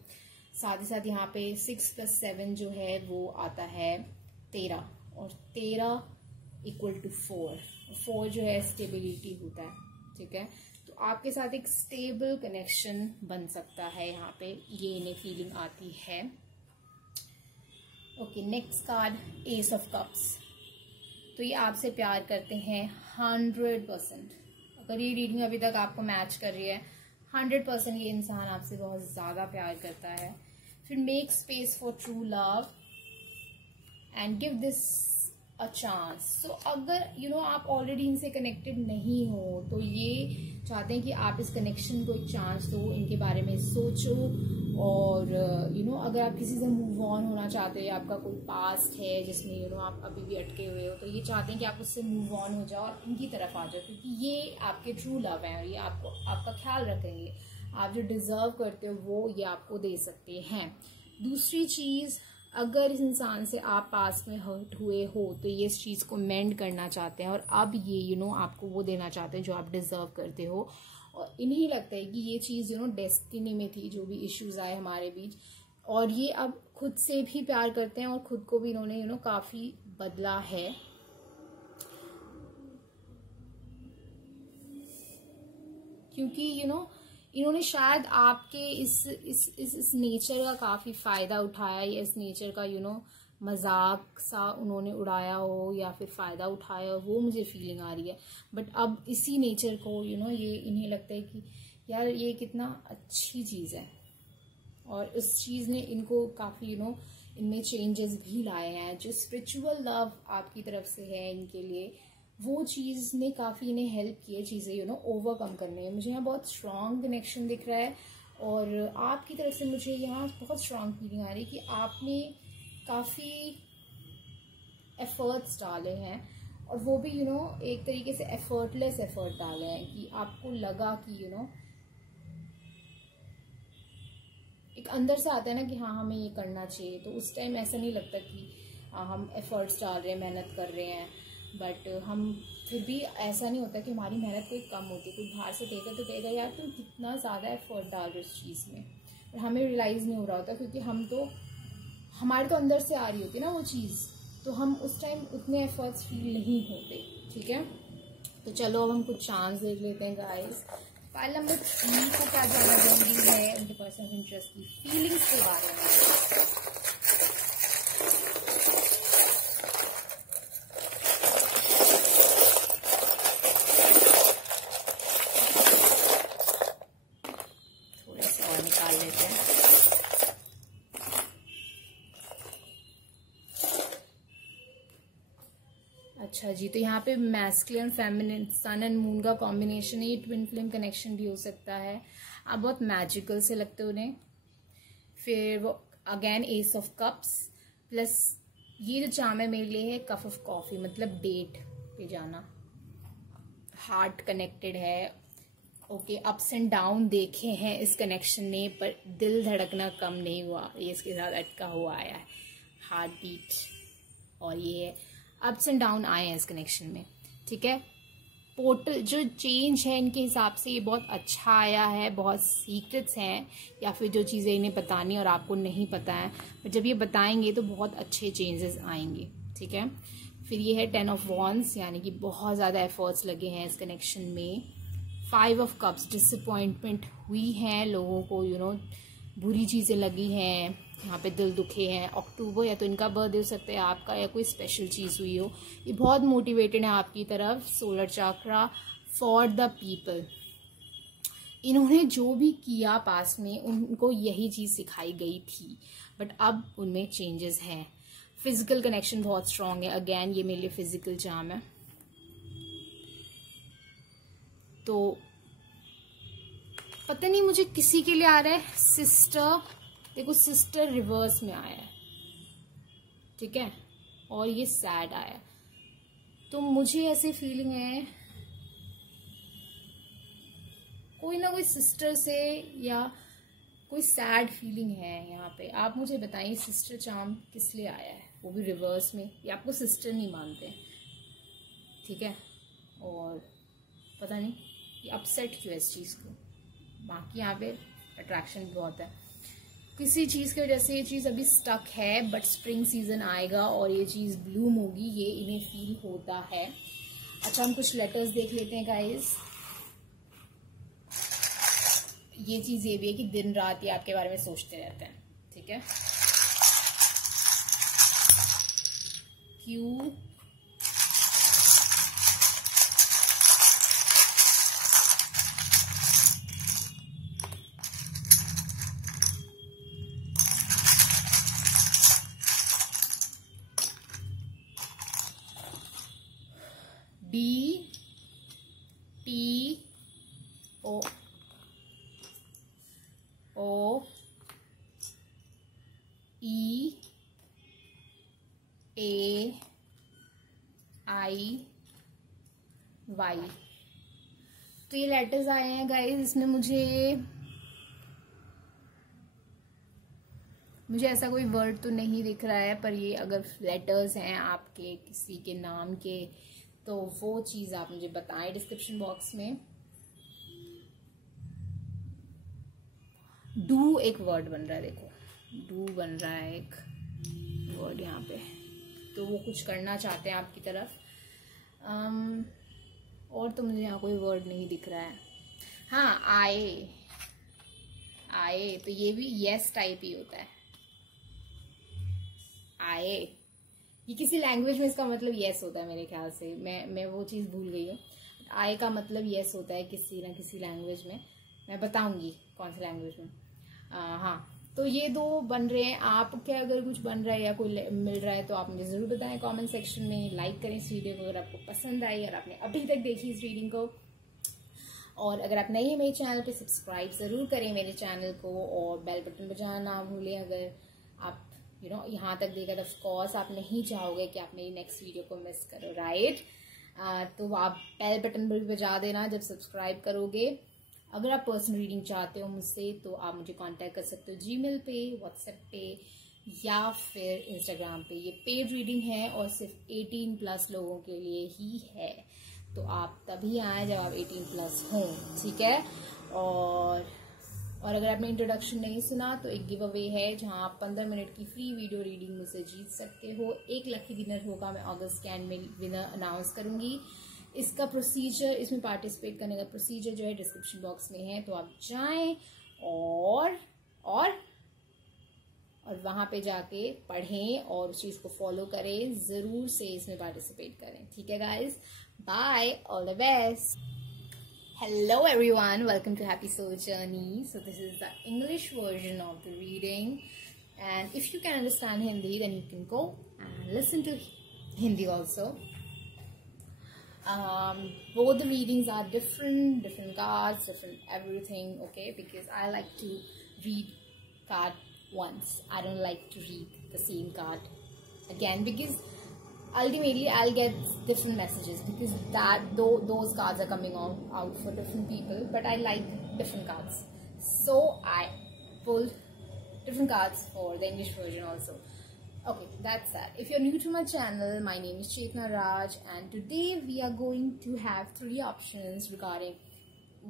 साथ ही साथ यहाँ पे 6 + 7 जो है वो आता है 13, और 13 = 4। 4 जो है स्टेबिलिटी होता है, ठीक है। तो आपके साथ एक स्टेबल कनेक्शन बन सकता है, यहाँ पे ये इन्हें फीलिंग आती है। Okay, next card S of cups. तो ये आपसे प्यार करते हैं 100%। अगर ये रीडिंग अभी तक आपको मैच कर रही है, 100% ये इंसान आपसे बहुत ज़्यादा प्यार करता है। फिर make space for true love and give this a chance. So अगर आप ऑलरेडी इनसे कनेक्टेड नहीं हो तो ये चाहते हैं कि आप इस कनेक्शन को एक चांस दो, इनके बारे में सोचो। और अगर आप किसी से मूव ऑन होना चाहते हो, आपका कोई पास्ट है जिसमें आप अभी भी अटके हुए हो, तो ये चाहते हैं कि आप उससे मूव ऑन हो जाओ और इनकी तरफ आ जाओ, क्योंकि ये आपके ट्रू लव हैं और ये आपका ख्याल रखेंगे। आप जो डिजर्व करते हो वो ये आपको दे सकते हैं। दूसरी चीज़, अगर इस इंसान से आप पास में हर्ट हुए हो तो ये इस चीज़ को मेंड करना चाहते हैं और अब ये आपको वो देना चाहते हैं जो आप डिजर्व करते हो। और इन्हें लगता है कि ये चीज़ डेस्टिनी में थी, जो भी इश्यूज आए हमारे बीच, और ये अब खुद से भी प्यार करते हैं और खुद को भी इन्होंने काफ़ी बदला है। क्योंकि इन्होंने शायद आपके इस नेचर का काफ़ी फ़ायदा उठाया, या इस नेचर का मजाक सा उन्होंने उड़ाया हो या फिर फ़ायदा उठाया हो, वो मुझे फीलिंग आ रही है। बट अब इसी नेचर को ये इन्हें लगता है कि यार ये कितना अच्छी चीज़ है, और इस चीज़ ने इनको काफ़ी इनमें चेंजेस भी लाए हैं। जो स्पिरिचुअल लव आपकी तरफ से है इनके लिए, वो चीज़ ने काफ़ी इन्हें हेल्प की है चीज़ें ओवरकम करने में। मुझे यहाँ बहुत स्ट्रॉन्ग कनेक्शन दिख रहा है, और आपकी तरफ से मुझे यहाँ बहुत स्ट्रॉन्ग फीलिंग आ रही है कि आपने काफ़ी एफर्ट्स डाले हैं, और वो भी एक तरीके से एफर्टलेस एफर्ट डाले हैं कि आपको लगा कि एक अंदर से आता है ना कि हाँ हमें ये करना चाहिए। तो उस टाइम ऐसा नहीं लगता कि हम एफर्ट्स डाल रहे हैं, मेहनत कर रहे हैं, बट हम फिर भी ऐसा नहीं होता कि हमारी मेहनत कोई कम होती है। कोई बाहर से देगा तो कहेगा यार तुम कितना ज़्यादा एफर्ट डाल रहे हो इस चीज़ में, और हमें रियलाइज़ नहीं हो रहा होता, क्योंकि हमारे तो अंदर से आ रही होती ना वो चीज़, तो हम उस टाइम उतने एफर्ट्स फील नहीं होते। ठीक है, तो चलो अब हम कुछ चांस देख लेते हैं गाइस। फाइल नंबर 3 को क्या जानना जरूरी है उनके पर्सन ऑफ इंटरेस्ट की फीलिंग्स के बारे में। थोड़े से और निकाल लेते हैं। अच्छा जी, तो यहाँ पे masculine feminine sun and moon का कॉम्बिनेशन है। ये ट्विन फ्लेम कनेक्शन भी हो सकता है। आप बहुत मैजिकल से लगते हो उन्हें। फिर वो again S of cups plus ये जो चार्म है मेरे लिए है कप ऑफ कॉफी, मतलब डेट पे जाना। हार्ट कनेक्टेड है। ओके, अप्स एंड डाउन देखे हैं इस कनेक्शन ने, पर दिल धड़कना कम नहीं हुआ, ये इसके साथ अटका हुआ आया है हार्ट बीट, और ये अप्स एंड डाउन आए हैं इस कनेक्शन में। ठीक है, पोर्टल जो चेंज है इनके हिसाब से ये बहुत अच्छा आया है। बहुत सीक्रेट्स हैं या फिर जो चीज़ें इन्हें बतानी और आपको नहीं पता है, पर जब ये बताएंगे तो बहुत अच्छे चेंजेस आएंगे। ठीक है, फिर ये है 10 ऑफ वॉन्ड्स, यानी कि बहुत ज़्यादा एफर्ट्स लगे हैं इस कनेक्शन में। 5 ऑफ कप्स, डिसअपॉइंटमेंट हुई है लोगों को, बुरी चीज़ें लगी हैं, यहाँ पे दिल दुखे हैं। अक्टूबर या तो इनका बर्थडे हो सकता है आपका, या कोई स्पेशल चीज़ हुई हो। ये बहुत मोटिवेटेड है आपकी तरफ। Solar chakra for the people, इन्होंने जो भी किया पास में उनको यही चीज़ सिखाई गई थी, बट अब उनमें चेंजेस हैं। फिजिकल कनेक्शन बहुत स्ट्रांग है। अगेन ये मेरे लिए फिजिकल चार्म है। तो पता नहीं मुझे किसी के लिए आ रहा है सिस्टर, देखो सिस्टर रिवर्स में आया है। ठीक है, और ये सैड आया, तो मुझे ऐसी फीलिंग है कोई ना कोई सिस्टर से या कोई सैड फीलिंग है यहाँ पे। आप मुझे बताइए सिस्टर चार्म किस लिए आया है, वो भी रिवर्स में। ये आपको सिस्टर नहीं मानते, ठीक है, और पता नहीं ये अपसेट क्यों है इस चीज़ को। बाकी यहाँ पे अट्रैक्शन भी बहुत है किसी चीज़ की वजह से। ये चीज़ अभी स्टक है, बट स्प्रिंग सीजन आएगा और ये चीज़ ब्लूम होगी, ये इन्हें फील होता है। अच्छा, हम कुछ लेटर्स देख लेते हैं गाइस। ये चीज़ ये भी है कि दिन रात ये आपके बारे में सोचते रहते हैं, ठीक है। क्यों D T O O E A I Y। तो ये लेटर्स आए हैं गाइस। इसमें मुझे ऐसा कोई वर्ड तो नहीं दिख रहा है, पर ये अगर लेटर्स हैं आपके किसी के नाम के तो वो चीज़ आप मुझे बताएं डिस्क्रिप्शन बॉक्स में। डू एक वर्ड बन रहा है, देखो डू बन रहा है एक वर्ड यहाँ पे, तो वो कुछ करना चाहते हैं आपकी तरफ। और तो मुझे यहाँ कोई वर्ड नहीं दिख रहा है। हाँ, आए, तो ये भी यस टाइप ही होता है, आए। ये किसी लैंग्वेज में इसका मतलब यस होता है मेरे ख्याल से, मैं वो चीज़ भूल गई हूँ। आए का मतलब यस होता है किसी ना किसी लैंग्वेज में, मैं बताऊंगी कौन सी लैंग्वेज में। हाँ, तो ये दो बन रहे हैं। आपके अगर कुछ बन रहा है या कोई मिल रहा है तो आप मुझे ज़रूर बताएं कमेंट सेक्शन में। लाइक करें इस वीडियो को अगर आपको पसंद आई और आपने अभी तक देखी इस रीडिंग को। और अगर आप नए हैं मेरे चैनल पे, सब्सक्राइब ज़रूर करें मेरे चैनल को और बेल बटन बजाना ना भूलें। अगर आप यहाँ तक देखा तो ऑफ कोर्स आप नहीं चाहोगे कि आप मेरी नेक्स्ट वीडियो को मिस करो, राइट। तो आप बेल बटन भी बजा देना जब सब्सक्राइब करोगे। अगर आप पर्सनल रीडिंग चाहते हो मुझसे तो आप मुझे कांटेक्ट कर सकते हो जीमेल पे, व्हाट्सएप पे या फिर इंस्टाग्राम पे। ये पेड रीडिंग है और सिर्फ 18+ लोगों के लिए ही है, तो आप तभी आए जब आप 18+ हों, ठीक है। और अगर आपने इंट्रोडक्शन नहीं सुना तो एक गिव अवे है जहां आप 15 मिनट की फ्री वीडियो रीडिंग मुझसे जीत सकते हो। एक लकी विनर होगा, मैं अगस्त के एंड में विनर अनाउंस करूंगी। इसका प्रोसीजर, इसमें पार्टिसिपेट करने का प्रोसीजर जो है डिस्क्रिप्शन बॉक्स में है, तो आप जाएं और वहां पे जाके पढ़ें और उस चीज को फॉलो करें। जरूर से इसमें पार्टिसिपेट करें, ठीक है guys. Bye, all the best. Hello everyone, welcome to Happy Soul Journey. So this is the English version of the reading, and if you can understand Hindi then you can go and listen to Hindi also. Both the readings are different cards, different everything, okay, because I like to read card once. I don't like to read the same card again, because ultimately I'll get different messages, because those cards are coming out for different people, but I like different cards, so I pulled different cards for the English version also. Okay, that's that. If you're new to my channel, my name is Chetna Raj, and today we are going to have 3 options regarding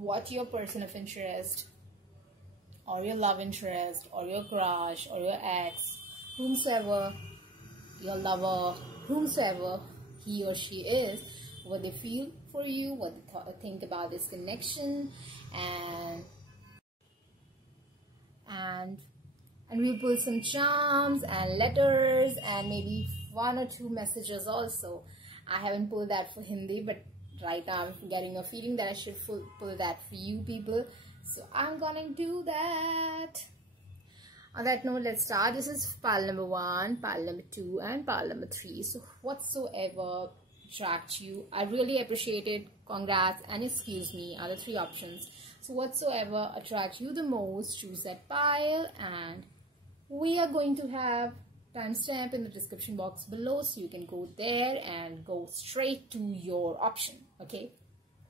what your person of interest or your love interest or your crush or your ex, whomsoever, your lover, whomsoever he or she is, what they feel for you, what they think about this connection, and we'll pull some charms and letters and maybe 1 or 2 messages also. I haven't pulled that for Hindi, but right now I'm getting a feeling that I should pull that for you people, so I'm gonna do that. On that note, let's start. This is pile number 1, pile number 2, and pile number 3. So whatsoever attracts you, I really appreciate it. Congrats and excuse me are the 3 options. So whatsoever attracts you the most, choose that pile, and we are going to have timestamp in the description box below, so you can go there and go straight to your option. Okay,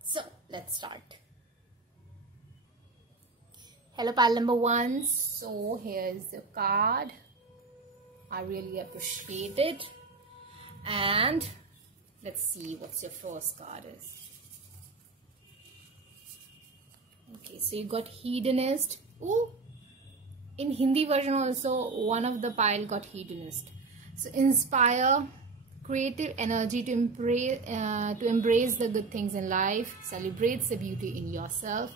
so let's start. Hello, pile number 1. So here's the card. I really appreciate it. And let's see what's your first card is. Okay, so you got hedonist. Ooh, in Hindi version also one of the pile got hedonist. So inspire, creative energy to embrace the good things in life, celebrates the beauty in yourself.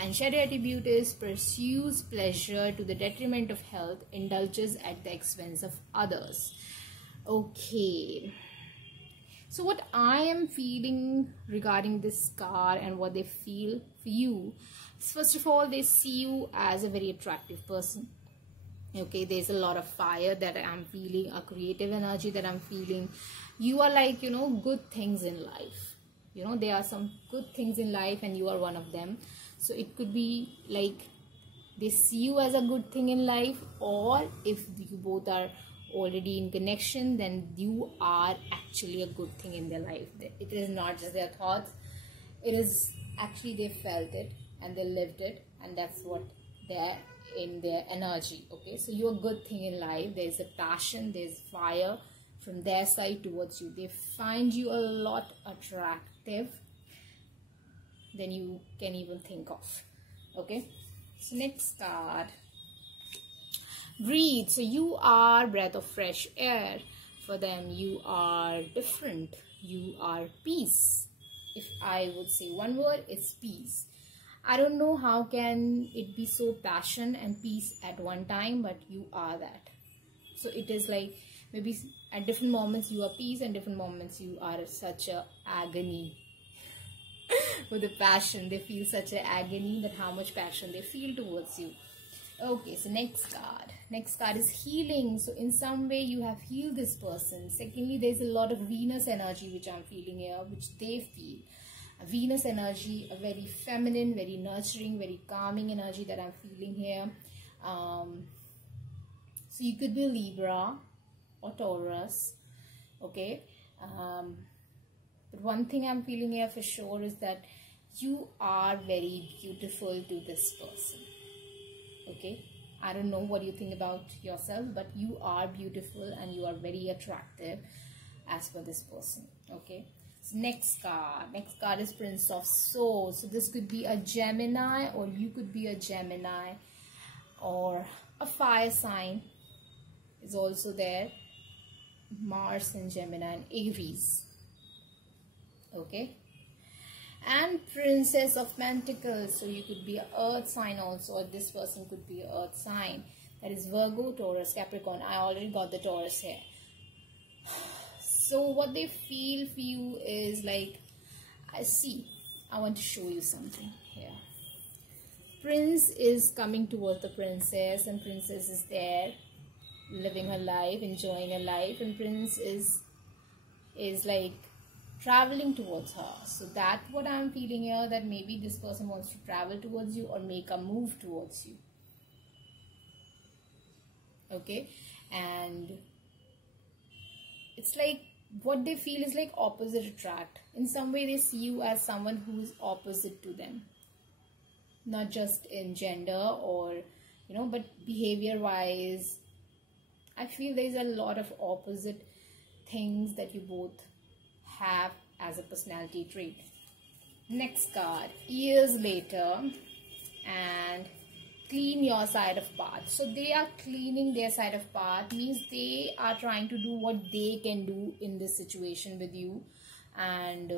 And shadow attribute is pursues pleasure to the detriment of health, indulges at the expense of others. Okay, so what I am feeling regarding this card and what they feel for you is, first of all, they see you as a very attractive person. Okay, there's a lot of fire that I'm feeling, a creative energy that I'm feeling. You are like, you know, good things in life. You know, there are some good things in life and you are one of them. So it could be like they see you as a good thing in life, or if you both are already in connection, then you are actually a good thing in their life. It is not just their thoughts, it is actually they felt it and they lived it, and that's what they're in their energy. Okay, so you're a good thing in life. There's a passion, there's fire from their side towards you. They find you a lot attractive than you can even think of. Okay, so next card, breathe. So you are breath of fresh air for them. You are different. You are peace. If I would say one word, it's peace. I don't know how can it be so passion and peace at one time, but you are that. So it is like maybe at different moments you are peace and different moments you are such a agony. With the passion, they feel such a agony, that how much passion they feel towards you. Okay, so next card is healing. So in some way you have healed this person. Secondly, there's a lot of Venus energy which I'm feeling here, which they feel. A Venus energy, a very feminine, very nurturing, very calming energy that I'm feeling here. So you could be Libra or Taurus. Okay, but one thing I'm feeling here for sure is that you are very beautiful to this person. Okay, I don't know what you think about yourself, but you are beautiful and you are very attractive as per this person. Okay, so next card is Prince of Swords. So this could be a Gemini, or you could be a Gemini, or a fire sign is also there. Mars and Gemini and Aries. Okay, and Princess of Pentacles. So you could be an earth sign also, or this person could be an earth sign. That is Virgo, Taurus, Capricorn. I already got the Taurus here. So what they feel for you is like, I want to show you something here. Prince is coming towards the princess, and princess is there living her life, enjoying her life, and prince is like traveling towards her. So that's what I'm feeling here, that maybe this person wants to travel towards you or make a move towards you. Okay, and it's like what they feel is like opposite attract. In some way they see you as someone who is opposite to them, not just in gender or, you know, but behavior wise. I feel there's a lot of opposite things that you both have as a personality trait. Next card, years later, and clean your side of path. So they are cleaning their side of path, means they are trying to do what they can do in this situation with you, and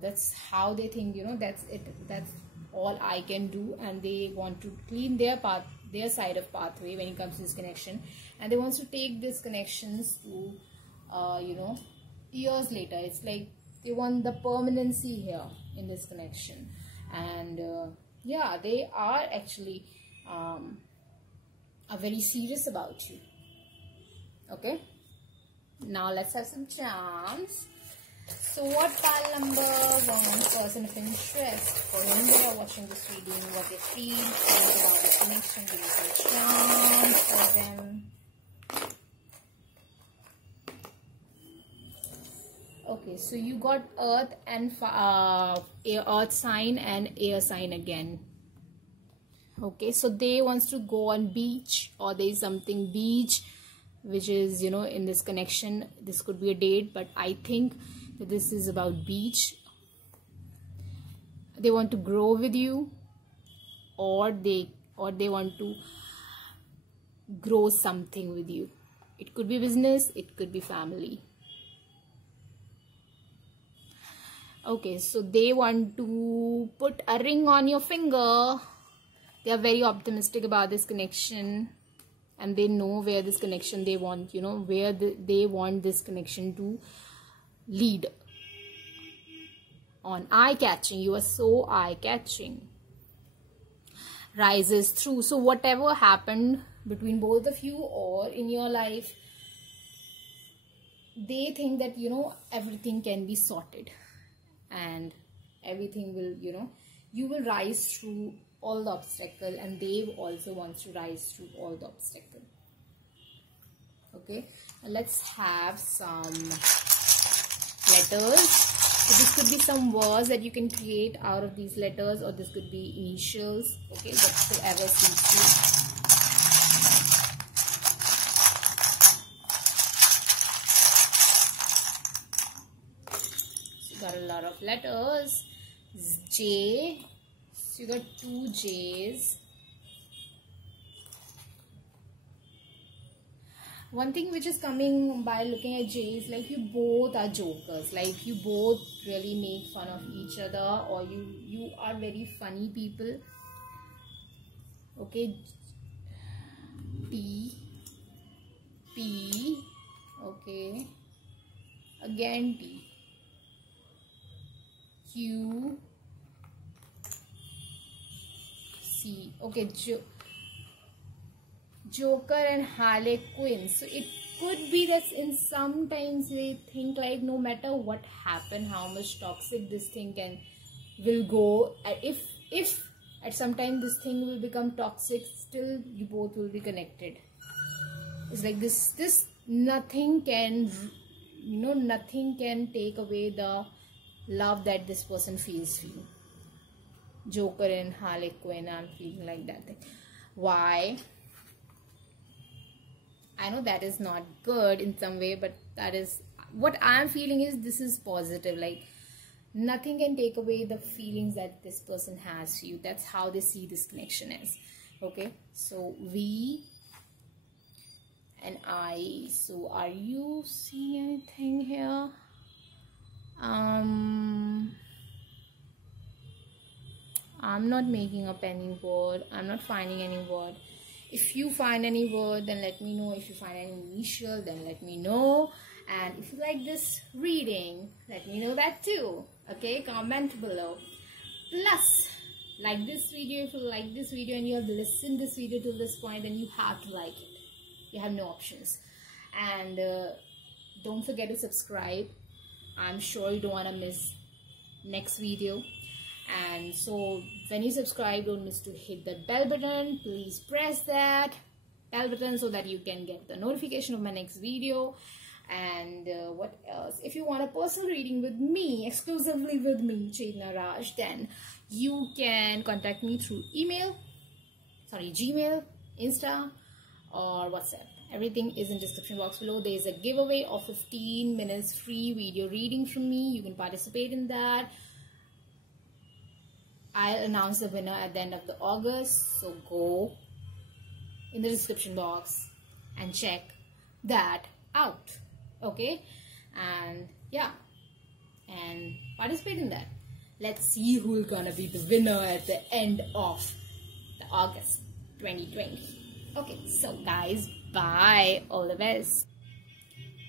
that's how they think, you know, that's it, that's all I can do, and they want to clean their path, their side of pathway when it comes to this connection, and they want to take these connections to you know, years later. It's like they want the permanency here in this connection, and yeah, they are actually are very serious about you. Okay, now let's have some charms. So what pile number 1 person of interest for whom they are watching this reading, what they feel about this connection, give me some charms for them. Okay, so you got earth and earth sign and air sign again. Okay, so they wants to go on beach, or there is something beach which is, you know, in this connection. This could be a date, but I think that this is about beach. They want to grow with you, or they want to grow something with you. It could be business, it could be family. Okay, so they want to put a ring on your finger. They are very optimistic about this connection, and they know where this connection they want, you know, where they want this connection to lead. On eye-catching, you are so eye-catching. Rises through. So whatever happened between both of you or in your life, they think that, you know, everything can be sorted, and everything will, you know, you will rise through all the obstacle, and they also want to rise through all the obstacle. Okay, let's have some letters. So this could be some words that you can create out of these letters, or this could be initials. Okay, whatsoever suits you. Got a lot of letters. J, so you got 2 J's. One thing which is coming by looking at J is like you both are jokers, like you both really make fun of each other, or you are very funny people. Okay, T, P, okay, again T, Q, C. Okay, Joker and Harley Quinn. So it could be that in sometimes they think like no matter what happened, how much toxic this thing will go, if at some time this thing will become toxic, still you both will be connected. It's like this nothing can, you know, nothing can take away the love that this person feels for you. Joker and Harley Quinn, I'm feeling like that thing. Why? I know that is not good in some way, but that is what I'm feeling. Is this is positive, like nothing can take away the feelings that this person has for you. That's how they see this connection as. Okay, so V and I. So are you seeing anything here? I'm not making up any word. I'm not finding any word. If you find any word, then let me know. If you find any initial, then let me know. And if you like this reading, let me know that too. Okay, comment below. Plus, like this video. If you like this video and you have listened this video till this point, then you have to like it. You have no options. And don't forget to subscribe. I'm sure you don't want to miss next video. And so when you subscribe, don't miss to hit that bell button. Please press that bell button so that you can get the notification of my next video. And what else? If you want a personal reading with me, exclusively with me, Chetna Raj, then you can contact me through Gmail, Insta, or WhatsApp. Everything is in description box below. There is a giveaway of 15 minutes free video reading from me. You can participate in that. I'll announce the winner at the end of the August. So go in the description box and check that out. Okay, and yeah, and participate in that. Let's see who's gonna be the winner at the end of the August 2020. Okay, so guys, bye, all the best.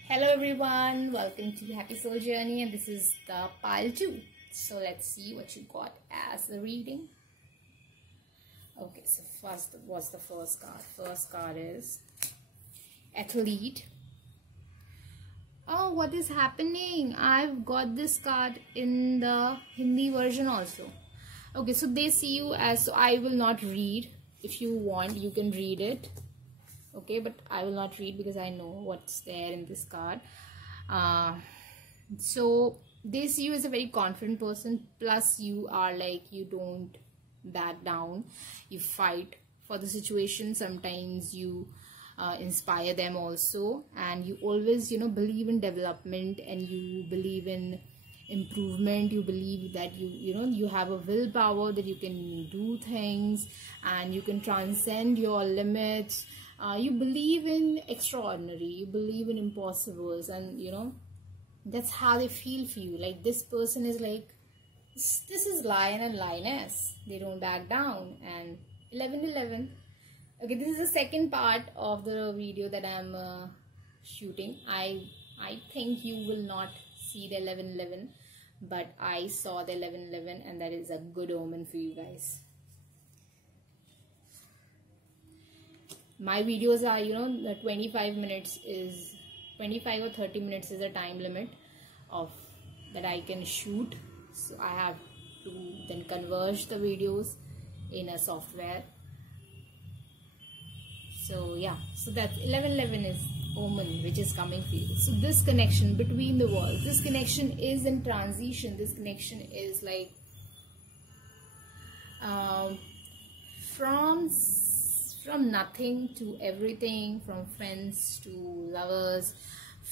Hello everyone, welcome to Happy Soul Journey, and this is the pile 2. So let's see what you got as a reading. Okay, so first, what's the first card? First card is Athlete. Oh, what is happening? I've got this card in the Hindi version also. Okay, so they see you as, so I will not read. If you want, you can read it. Okay, but I will not read because I know what's there in this card. So they see you as a very confident person. Plus you are like, you don't back down. You fight for the situation. Sometimes you inspire them also, and you always, you know, believe in development, and you believe in improvement. You believe that you know, you have a willpower, that you can do things and you can transcend your limits. You believe in extraordinary, you believe in impossibles, and you know, that's how they feel for you. Like, this person is like, this is lion and lioness, they don't back down. And 11-11. Okay, this is the second part of the video that I'm shooting. I think you will not see the 11-11, but I saw the 11-11, and that is a good omen for you guys. My videos are, you know, the 25 minutes is 25 or 30 minutes is a time limit of that I can shoot. So I have to then converge the videos in a software. So yeah, so that's 11-11 is omen which is coming for you. So this connection between the worlds, this connection is in transition. This connection is like from nothing to everything, from friends to lovers,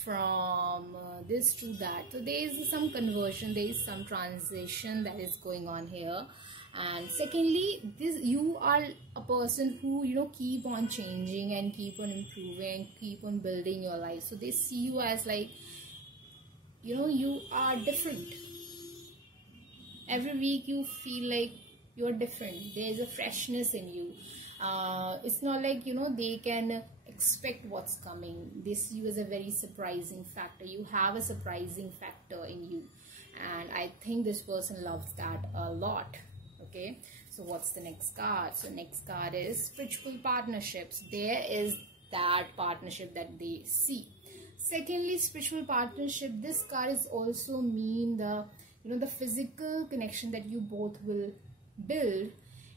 from this to that. So there is some conversion, there is some transition that is going on here. And secondly, you are a person who, you know, keep on changing and keep on improving, keep on building your life. So they see you as like, you know, you are different. Every week you feel like you're different. There's a freshness in you. It's not like, you know, they can expect what's coming. They see you as a very surprising factor. You have a surprising factor in you, and I think this person loves that a lot. Okay, so what's the next card? So next card is spiritual partnerships. There is that partnership that they see. Secondly, spiritual partnership, this card is also mean the, you know, the physical connection that you both will build.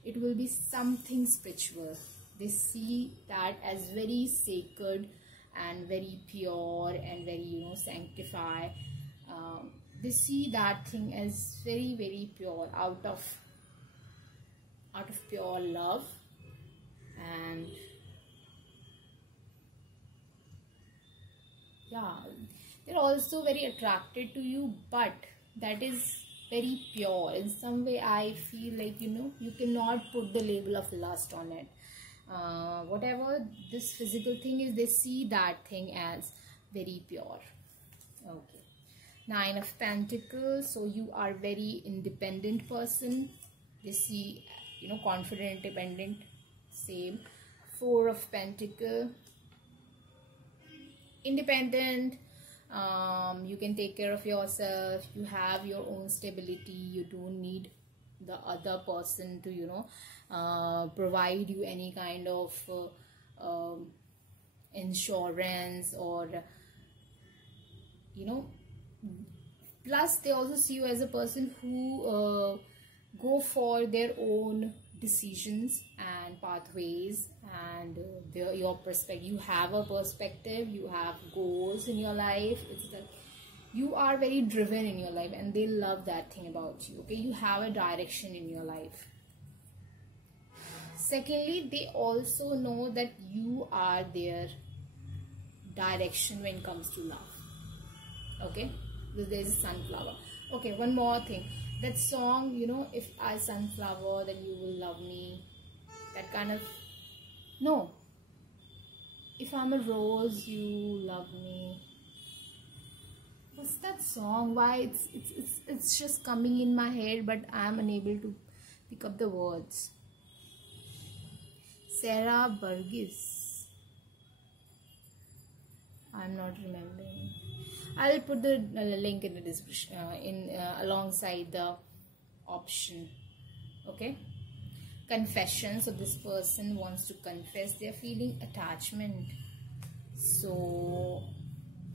It will be something spiritual. They see that as very sacred and very pure and very, you know, sanctified. They see that thing as very, very pure, out of pure love. And yeah, they're also very attracted to you, but that is very pure. In some way I feel like, you know, you cannot put the label of lust on it. Whatever this physical thing is, they see that thing as very pure. Okay, 9 of Pentacles. So you are very independent person. They see, you know, confident, independent, same. 4 of Pentacles, independent. You can take care of yourself. You have your own stability. You don't need the other person to, you know, provide you any kind of insurance or, you know. Plus they also see you as a person who go for their own decisions and pathways, and your perspective. You have a perspective, you have goals in your life. It's that you are very driven in your life, and they love that thing about you. Okay, you have a direction in your life. Secondly, they also know that you are their direction when it comes to love. Okay, there's a sunflower. Okay, one more thing. That song, you know, if I sunflower, then you will love me. That kind of, no. If I'm a rose, you love me. What's that song? Why it's just coming in my head, but I'm unable to pick up the words. Sarah Burgess. I'm not remembering. I'll put the link in the description, alongside the option. Okay. Confession. So this person wants to confess. They're feeling attachment. So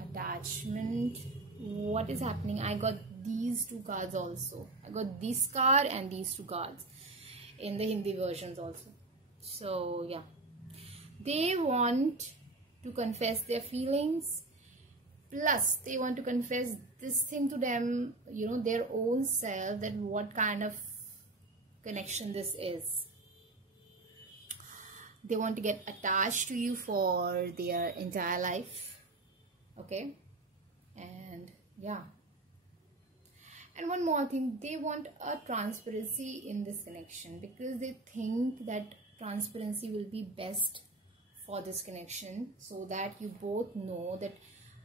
attachment. What is happening? I got these 2 cards also. I got this card and these 2 cards in the Hindi versions also. So yeah, they want to confess their feelings. Plus, they want to confess this thing to them, you know, their own self, that what kind of connection this is. They want to get attached to you for their entire life. Okay, and yeah. And one more thing, they want a transparency in this connection because they think that transparency will be best for this connection, so that you both know that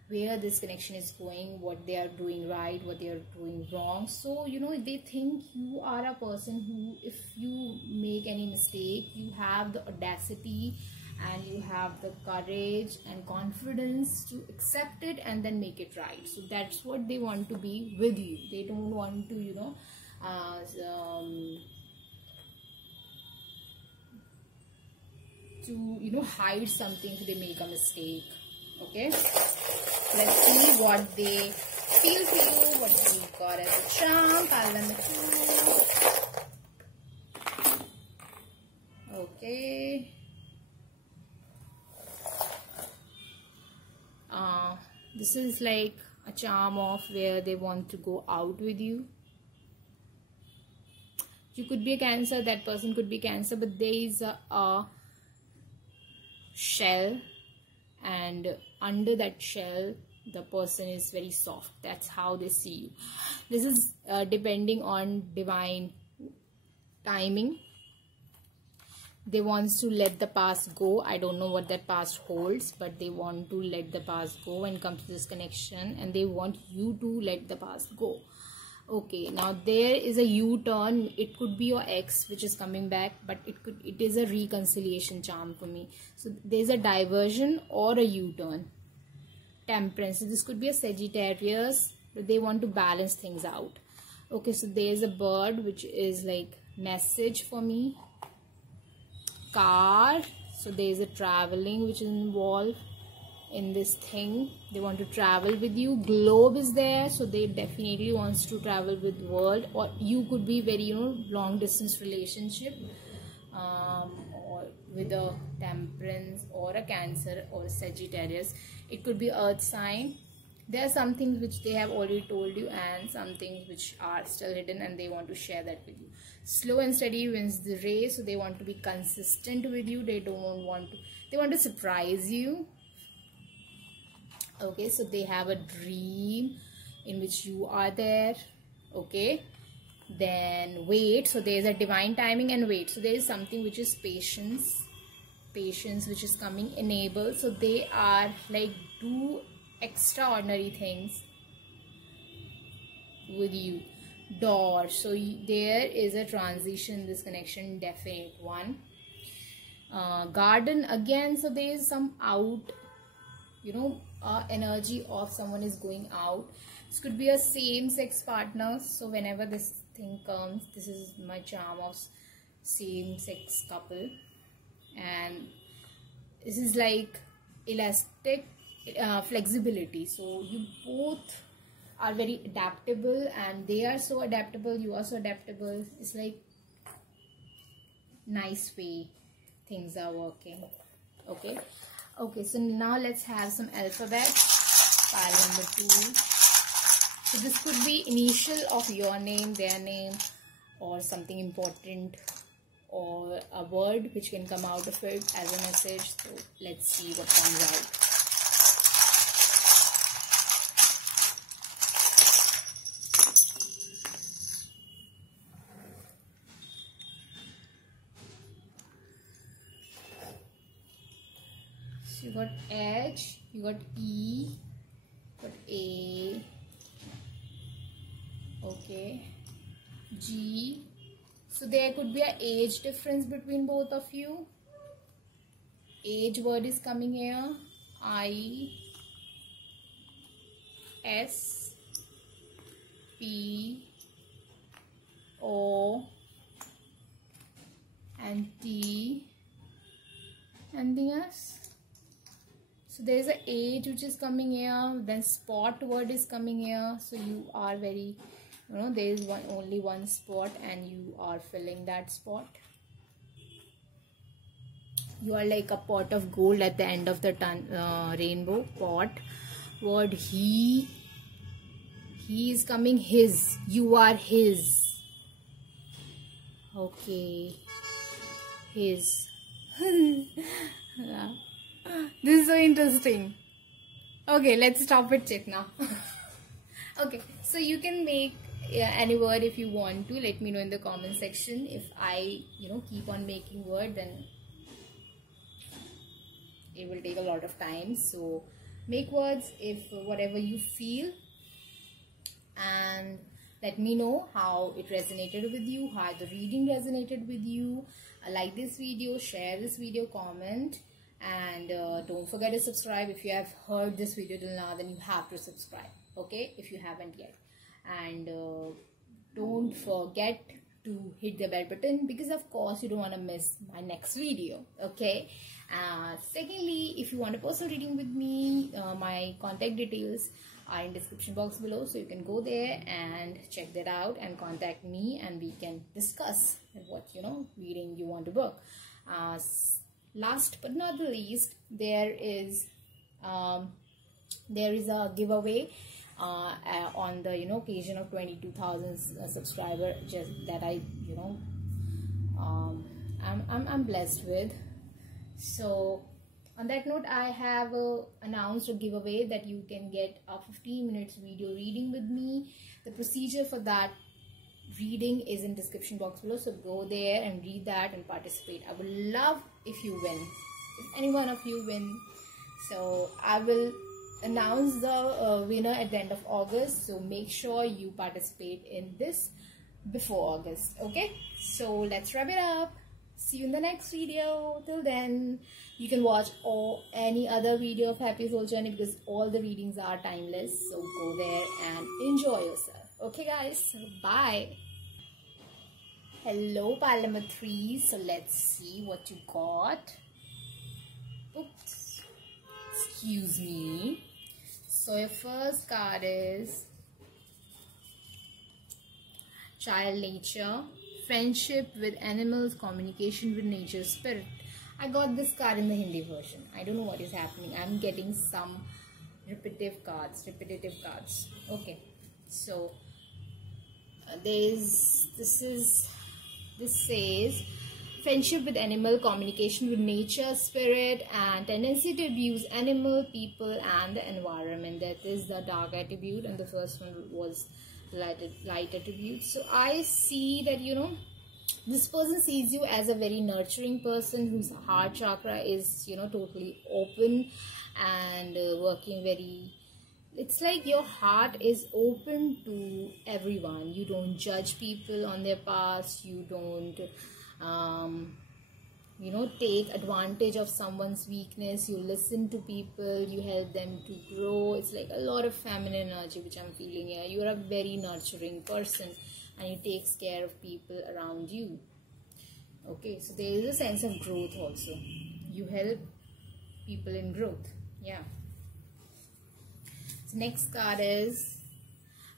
where this connection is going, what they are doing right, what they are doing wrong. So you know, they think you are a person who, if you make any mistake, you have the audacity and you have the courage and confidence to accept it and then make it right. So that's what they want to be with you. They don't want to, you know, hide something so they make a mistake. Okay, let's see what they feel for you, what we got as a charm, pile number 2. Okay. This is like a charm of where they want to go out with you. You could be a Cancer, that person could be Cancer, but there is a shell, and under that shell the person is very soft. That's how they see you. This is depending on divine timing. They want to let the past go. I don't know what that past holds, but they want to let the past go when it comes to this connection, and they want you to let the past go. Okay, now there is a U-turn. It could be your ex which is coming back, but it is a reconciliation charm for me. So there's a diversion or a U-turn. Temperance. So this could be a Sagittarius, but they want to balance things out. Okay, so there's a bird which is like message for me. Car. So there's a traveling which is involved in this thing. They want to travel with you. Globe is there, so they definitely wants to travel with world, or you could be very, you know, long distance relationship, or with a Temperance or a Cancer or a Sagittarius. It could be earth sign. There are some things which they have already told you and some things which are still hidden, and they want to share that with you. Slow and steady wins the race, so they want to be consistent with you. They want to surprise you. Okay, so they have a dream in which you are there. Okay, then wait. So there is a divine timing and wait. So there is something which is patience which is coming. Enable. So they are like do extraordinary things with you. Door. So there is a transition in this connection, definite one. Garden again. So there is some out, you know, energy of someone is going out. This could be a same-sex partner. So whenever this thing comes, this is my charm of same-sex couple, and this is like elastic flexibility. So you both are very adaptable, and they are so adaptable, you are so adaptable. It's like nice way things are working. Okay, so now let's have some alphabet. Pile number 2. So this could be initial of your name, their name, or something important, or a word which can come out of it as a message. So let's see what comes out. You got H, you got E, got A, okay, G. So there could be an age difference between both of you. Age word is coming here. I, S, P, O, and T. Anything else? So there is an age which is coming here, then spot word is coming here. So you are very, you know, there is only one spot and you are filling that spot. You are like a pot of gold at the end of the rainbow. Pot word he is coming, his, you are his. Okay, his. Yeah. This is so interesting. Okay, let's stop it, Chetna. Okay, so you can make any word if you want to. Let me know in the comment section. If I, keep on making word, then it will take a lot of time. So make words if whatever you feel, and let me know how it resonated with you, how the reading resonated with you. Like this video, share this video, comment, and don't forget to subscribe. If you have heard this video till now, then you have to subscribe, okay, if you haven't yet. And don't forget to hit the bell button, because of course you don't want to miss my next video, okay. Secondly, if you want a personal reading with me, my contact details are in description box below, so you can go there and check that out and contact me, and we can discuss what reading you want to book. Last but not the least, there is a giveaway on the occasion of 22,000 subscriber, just that I'm blessed with. So on that note, I have announced a giveaway that you can get a 15 minutes video reading with me. The procedure for that reading is in description box below, so go there and read that and participate. I would love if you win, if any one of you win. So I will announce the winner at the end of August, so make sure you participate in this before August, okay. So let's wrap it up. See you in the next video. Till then, you can watch any other video of Happy Soul Journey, because all the readings are timeless. So go there and enjoy yourself. Okay guys, bye. Hello Parliament 3. So let's see what you got. Oops. Excuse me. So your first card is Child Nature. Friendship with animals, communication with nature, spirit. I got this card in the Hindi version. I don't know what is happening. I'm getting some repetitive cards. Okay, so this says friendship with animal, communication with nature, spirit, and tendency to abuse animal, people, and the environment. That is the dark attribute, and the first one was light attribute. So I see that this person sees you as a very nurturing person whose heart chakra is totally open and working very. It's like your heart is open to everyone. You don't judge people on their past. You don't take advantage of someone's weakness. You listen to people, you help them to grow. It's like a lot of feminine energy which I'm feeling here. You're a very nurturing person and you take care of people around you. Okay, so there is a sense of growth also. You help people in growth. Yeah. So next card is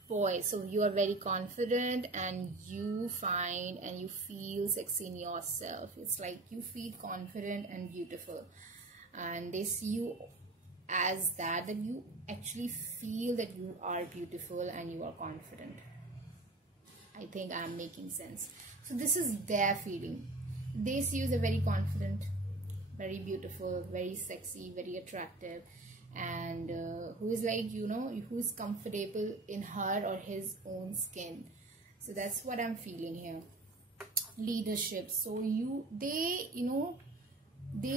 Boy. So you are very confident and you find and you feel sexy in yourself. It's like you feel confident and beautiful, and they see you as that you actually feel that you are beautiful and you are confident. I think I'm making sense. So this is their feeling. They see you as a very confident, very beautiful, very sexy, very attractive, and who is like who's comfortable in her or his own skin. So that's what I'm feeling here. Leadership. So they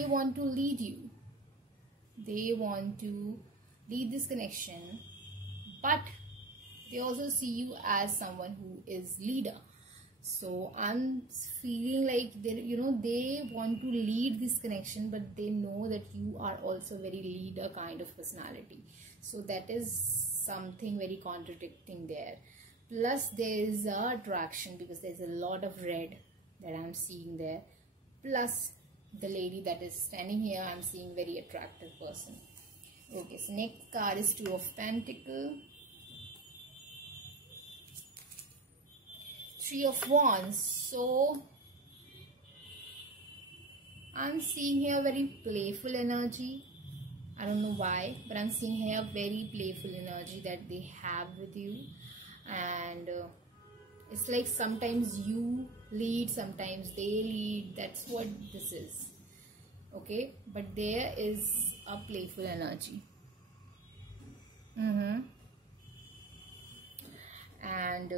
want to lead you. They want to lead this connection, but they also see you as someone who is leader. So I'm feeling like they want to lead this connection, but they know that you are also very leader kind of personality. So that is something very contradicting there. Plus there is a attraction because there's a lot of red that I'm seeing there. Plus the lady that is standing here, I'm seeing very attractive person. Okay, so next card is Two of Pentacles. Three of Wands. So I'm seeing here very playful energy. I don't know why, but I'm seeing here very playful energy that they have with you. And It's like sometimes you lead, sometimes they lead. That's what this is. Okay, but there is a playful energy. And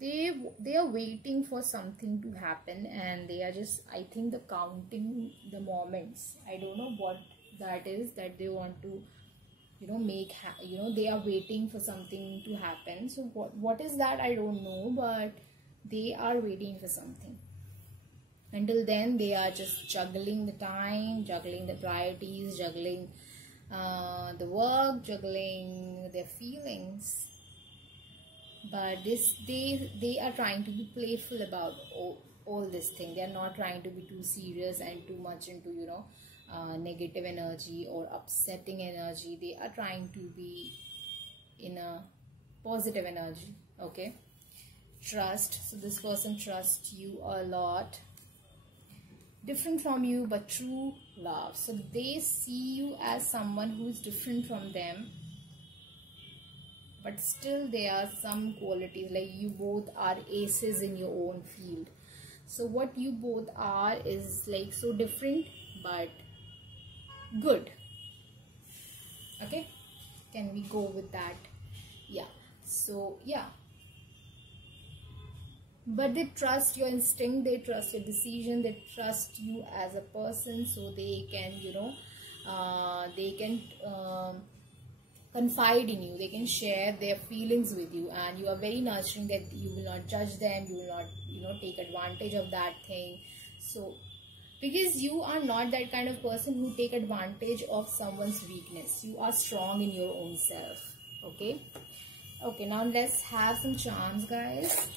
they are waiting for something to happen, and they are just, I think, the counting the moments. I don't know what that is that they want to, make they are waiting for something to happen. So what is that, I don't know, but they are waiting for something. Until then, they are just juggling the time, juggling the priorities, juggling the work, juggling their feelings. But they are trying to be playful about all this thing. They are not trying to be too serious and too much into negative energy or upsetting energy. They are trying to be in a positive energy. Okay, trust. So this person trusts you a lot. Different from you, but true love. So they see you as someone who is different from them, but still there are some qualities, like you both are aces in your own field. So what you both are is like so different but good. Okay, can we go with that? Yeah. So yeah, but they trust your instinct, they trust your decision, they trust you as a person, so they can confide in you, they can share their feelings with you, and you are very nurturing, that you will not judge them, you will not take advantage of that thing. So because you are not that kind of person who take advantage of someone's weakness, you are strong in your own self. Okay, now let's have some charms, guys.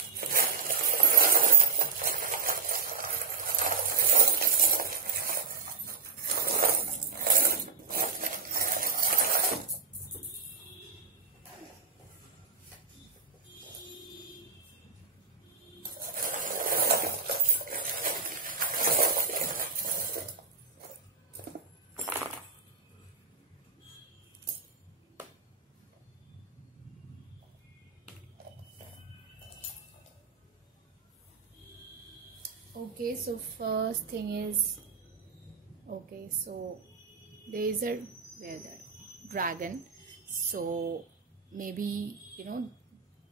Okay, so first thing is, okay, so there is a dragon. So maybe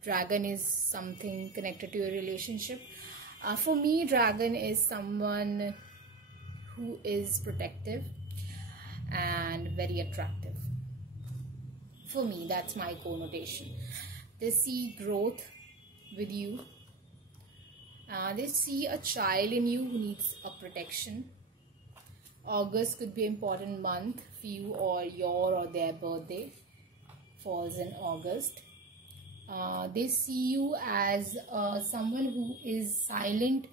dragon is something connected to your relationship. For me, dragon is someone who is protective and very attractive. For me, that's my connotation. They see growth with you. They see a child in you who needs a protection. August could be an important month for you, or your or their birthday falls in August. They see you as someone who is silent,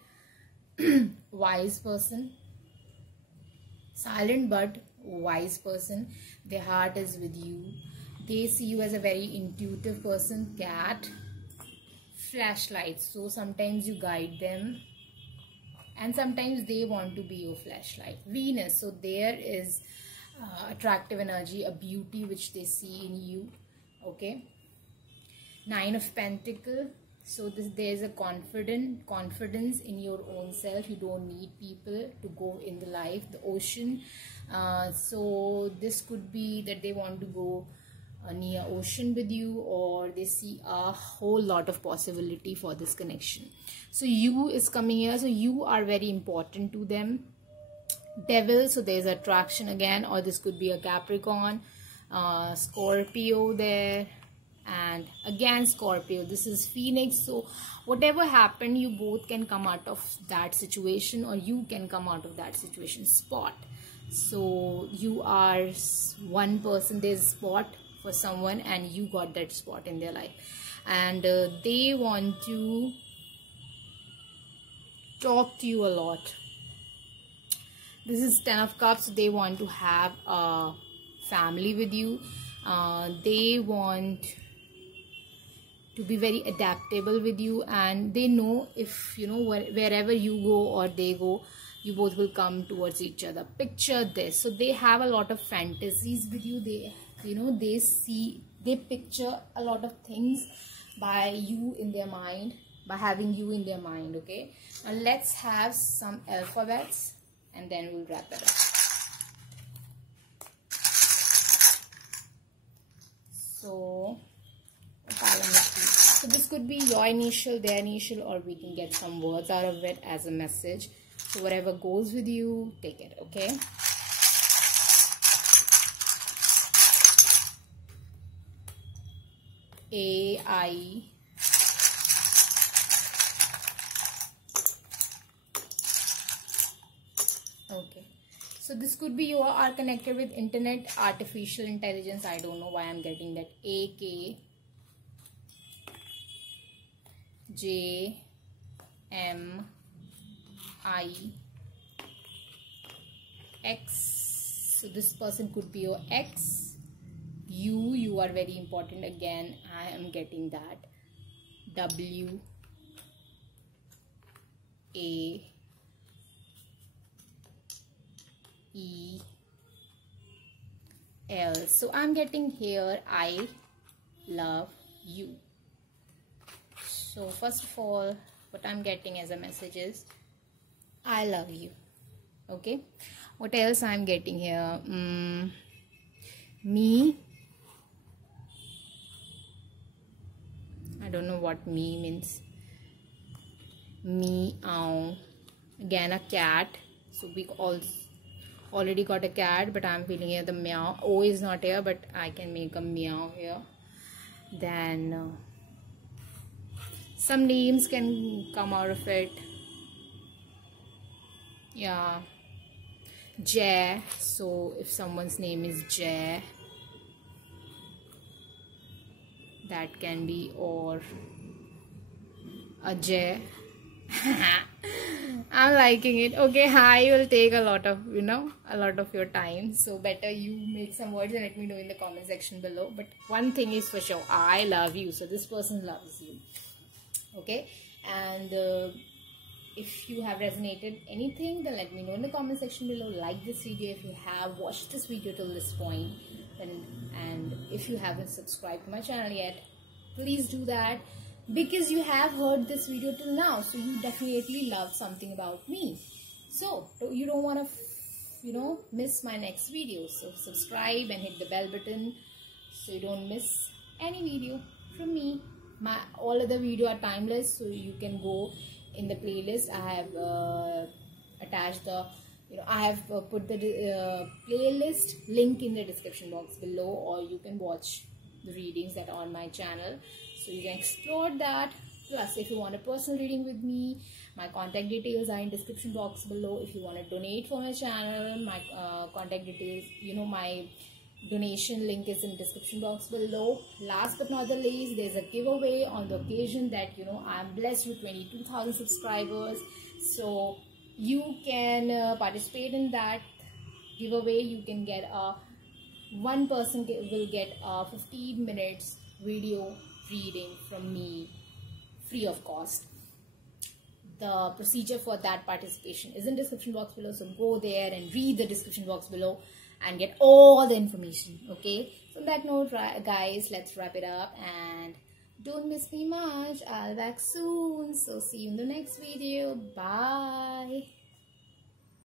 wise person. Silent but wise person. Their heart is with you. They see you as a very intuitive person. Cat. Flashlights, so sometimes you guide them and sometimes they want to be your flashlight. Venus, so there is attractive energy, a beauty which they see in you. Okay, Nine of Pentacles, so there's a confidence in your own self. You don't need people to go in the life. The Ocean, so this could be that they want to go near ocean with you, or they see a whole lot of possibility for this connection. So you is coming here, so you are very important to them. Devil, so there's attraction again, or this could be a Capricorn, Scorpio there, and again Scorpio. This is Phoenix. So whatever happened, you both can come out of that situation, or you can come out of that situation. Spot, so you are one person, there's a spot for someone and you got that spot in their life, and they want to talk to you a lot. This is 10 of Cups, so they want to have a family with you. They want to be very adaptable with you, and they know if wherever you go or they go, you both will come towards each other. Picture this, so they have a lot of fantasies with you. They picture a lot of things by you in their mind. by having you in their mind. Okay, now let's have some alphabets and then we'll wrap it up. So this could be your initial, their initial, or we can get some words out of it as a message. So whatever goes with you, take it. Okay. A-I. Okay, so this could be you are connected with internet, artificial intelligence. I don't know why I'm getting that. A-K-J-M-I-X. So this person could be your X. You are very important. Again, I am getting that. W-A-E-L. So I'm getting here, I love you. So first of all, what I'm getting as a message is, I love you. Okay. What else I'm getting here? Me. I don't know what me means. Meow. Again, a cat. So we already got a cat, but I'm feeling here the meow. O is not here, but I can make a meow here. Then some names can come out of it. Yeah. Jay. So if someone's name is Jay, that can be, or Ajay. I'm liking it. Okay, hi will take a lot of, a lot of your time. So better you make some words and let me know in the comment section below. But one thing is for sure, I love you. So this person loves you. Okay, and if you have resonated anything, then let me know in the comment section below. Like this video if you have watched this video till this point, and if you haven't subscribed to my channel yet, please do that, because you have heard this video till now, so you definitely love something about me. So you don't want to miss my next video. So subscribe and hit the bell button so you don't miss any video from me. My all other video are timeless, so you can go in the playlist. I have attached the I have put the playlist link in the description box below, or you can watch the readings that are on my channel, so you can explore that. Plus, if you want a personal reading with me, my contact details are in description box below. If you want to donate for my channel, my contact details, my donation link is in description box below. Last but not the least, there's a giveaway on the occasion that I'm blessed with 22,000 subscribers, so you can participate in that giveaway. You can get one person will get a 15 minutes video reading from me, free of cost. The procedure for that participation is in description box below, so go there and read the description box below and get all the information. Okay, so on that note, guys, let's wrap it up, and don't miss me much. I'll be back soon, so see you in the next video. Bye.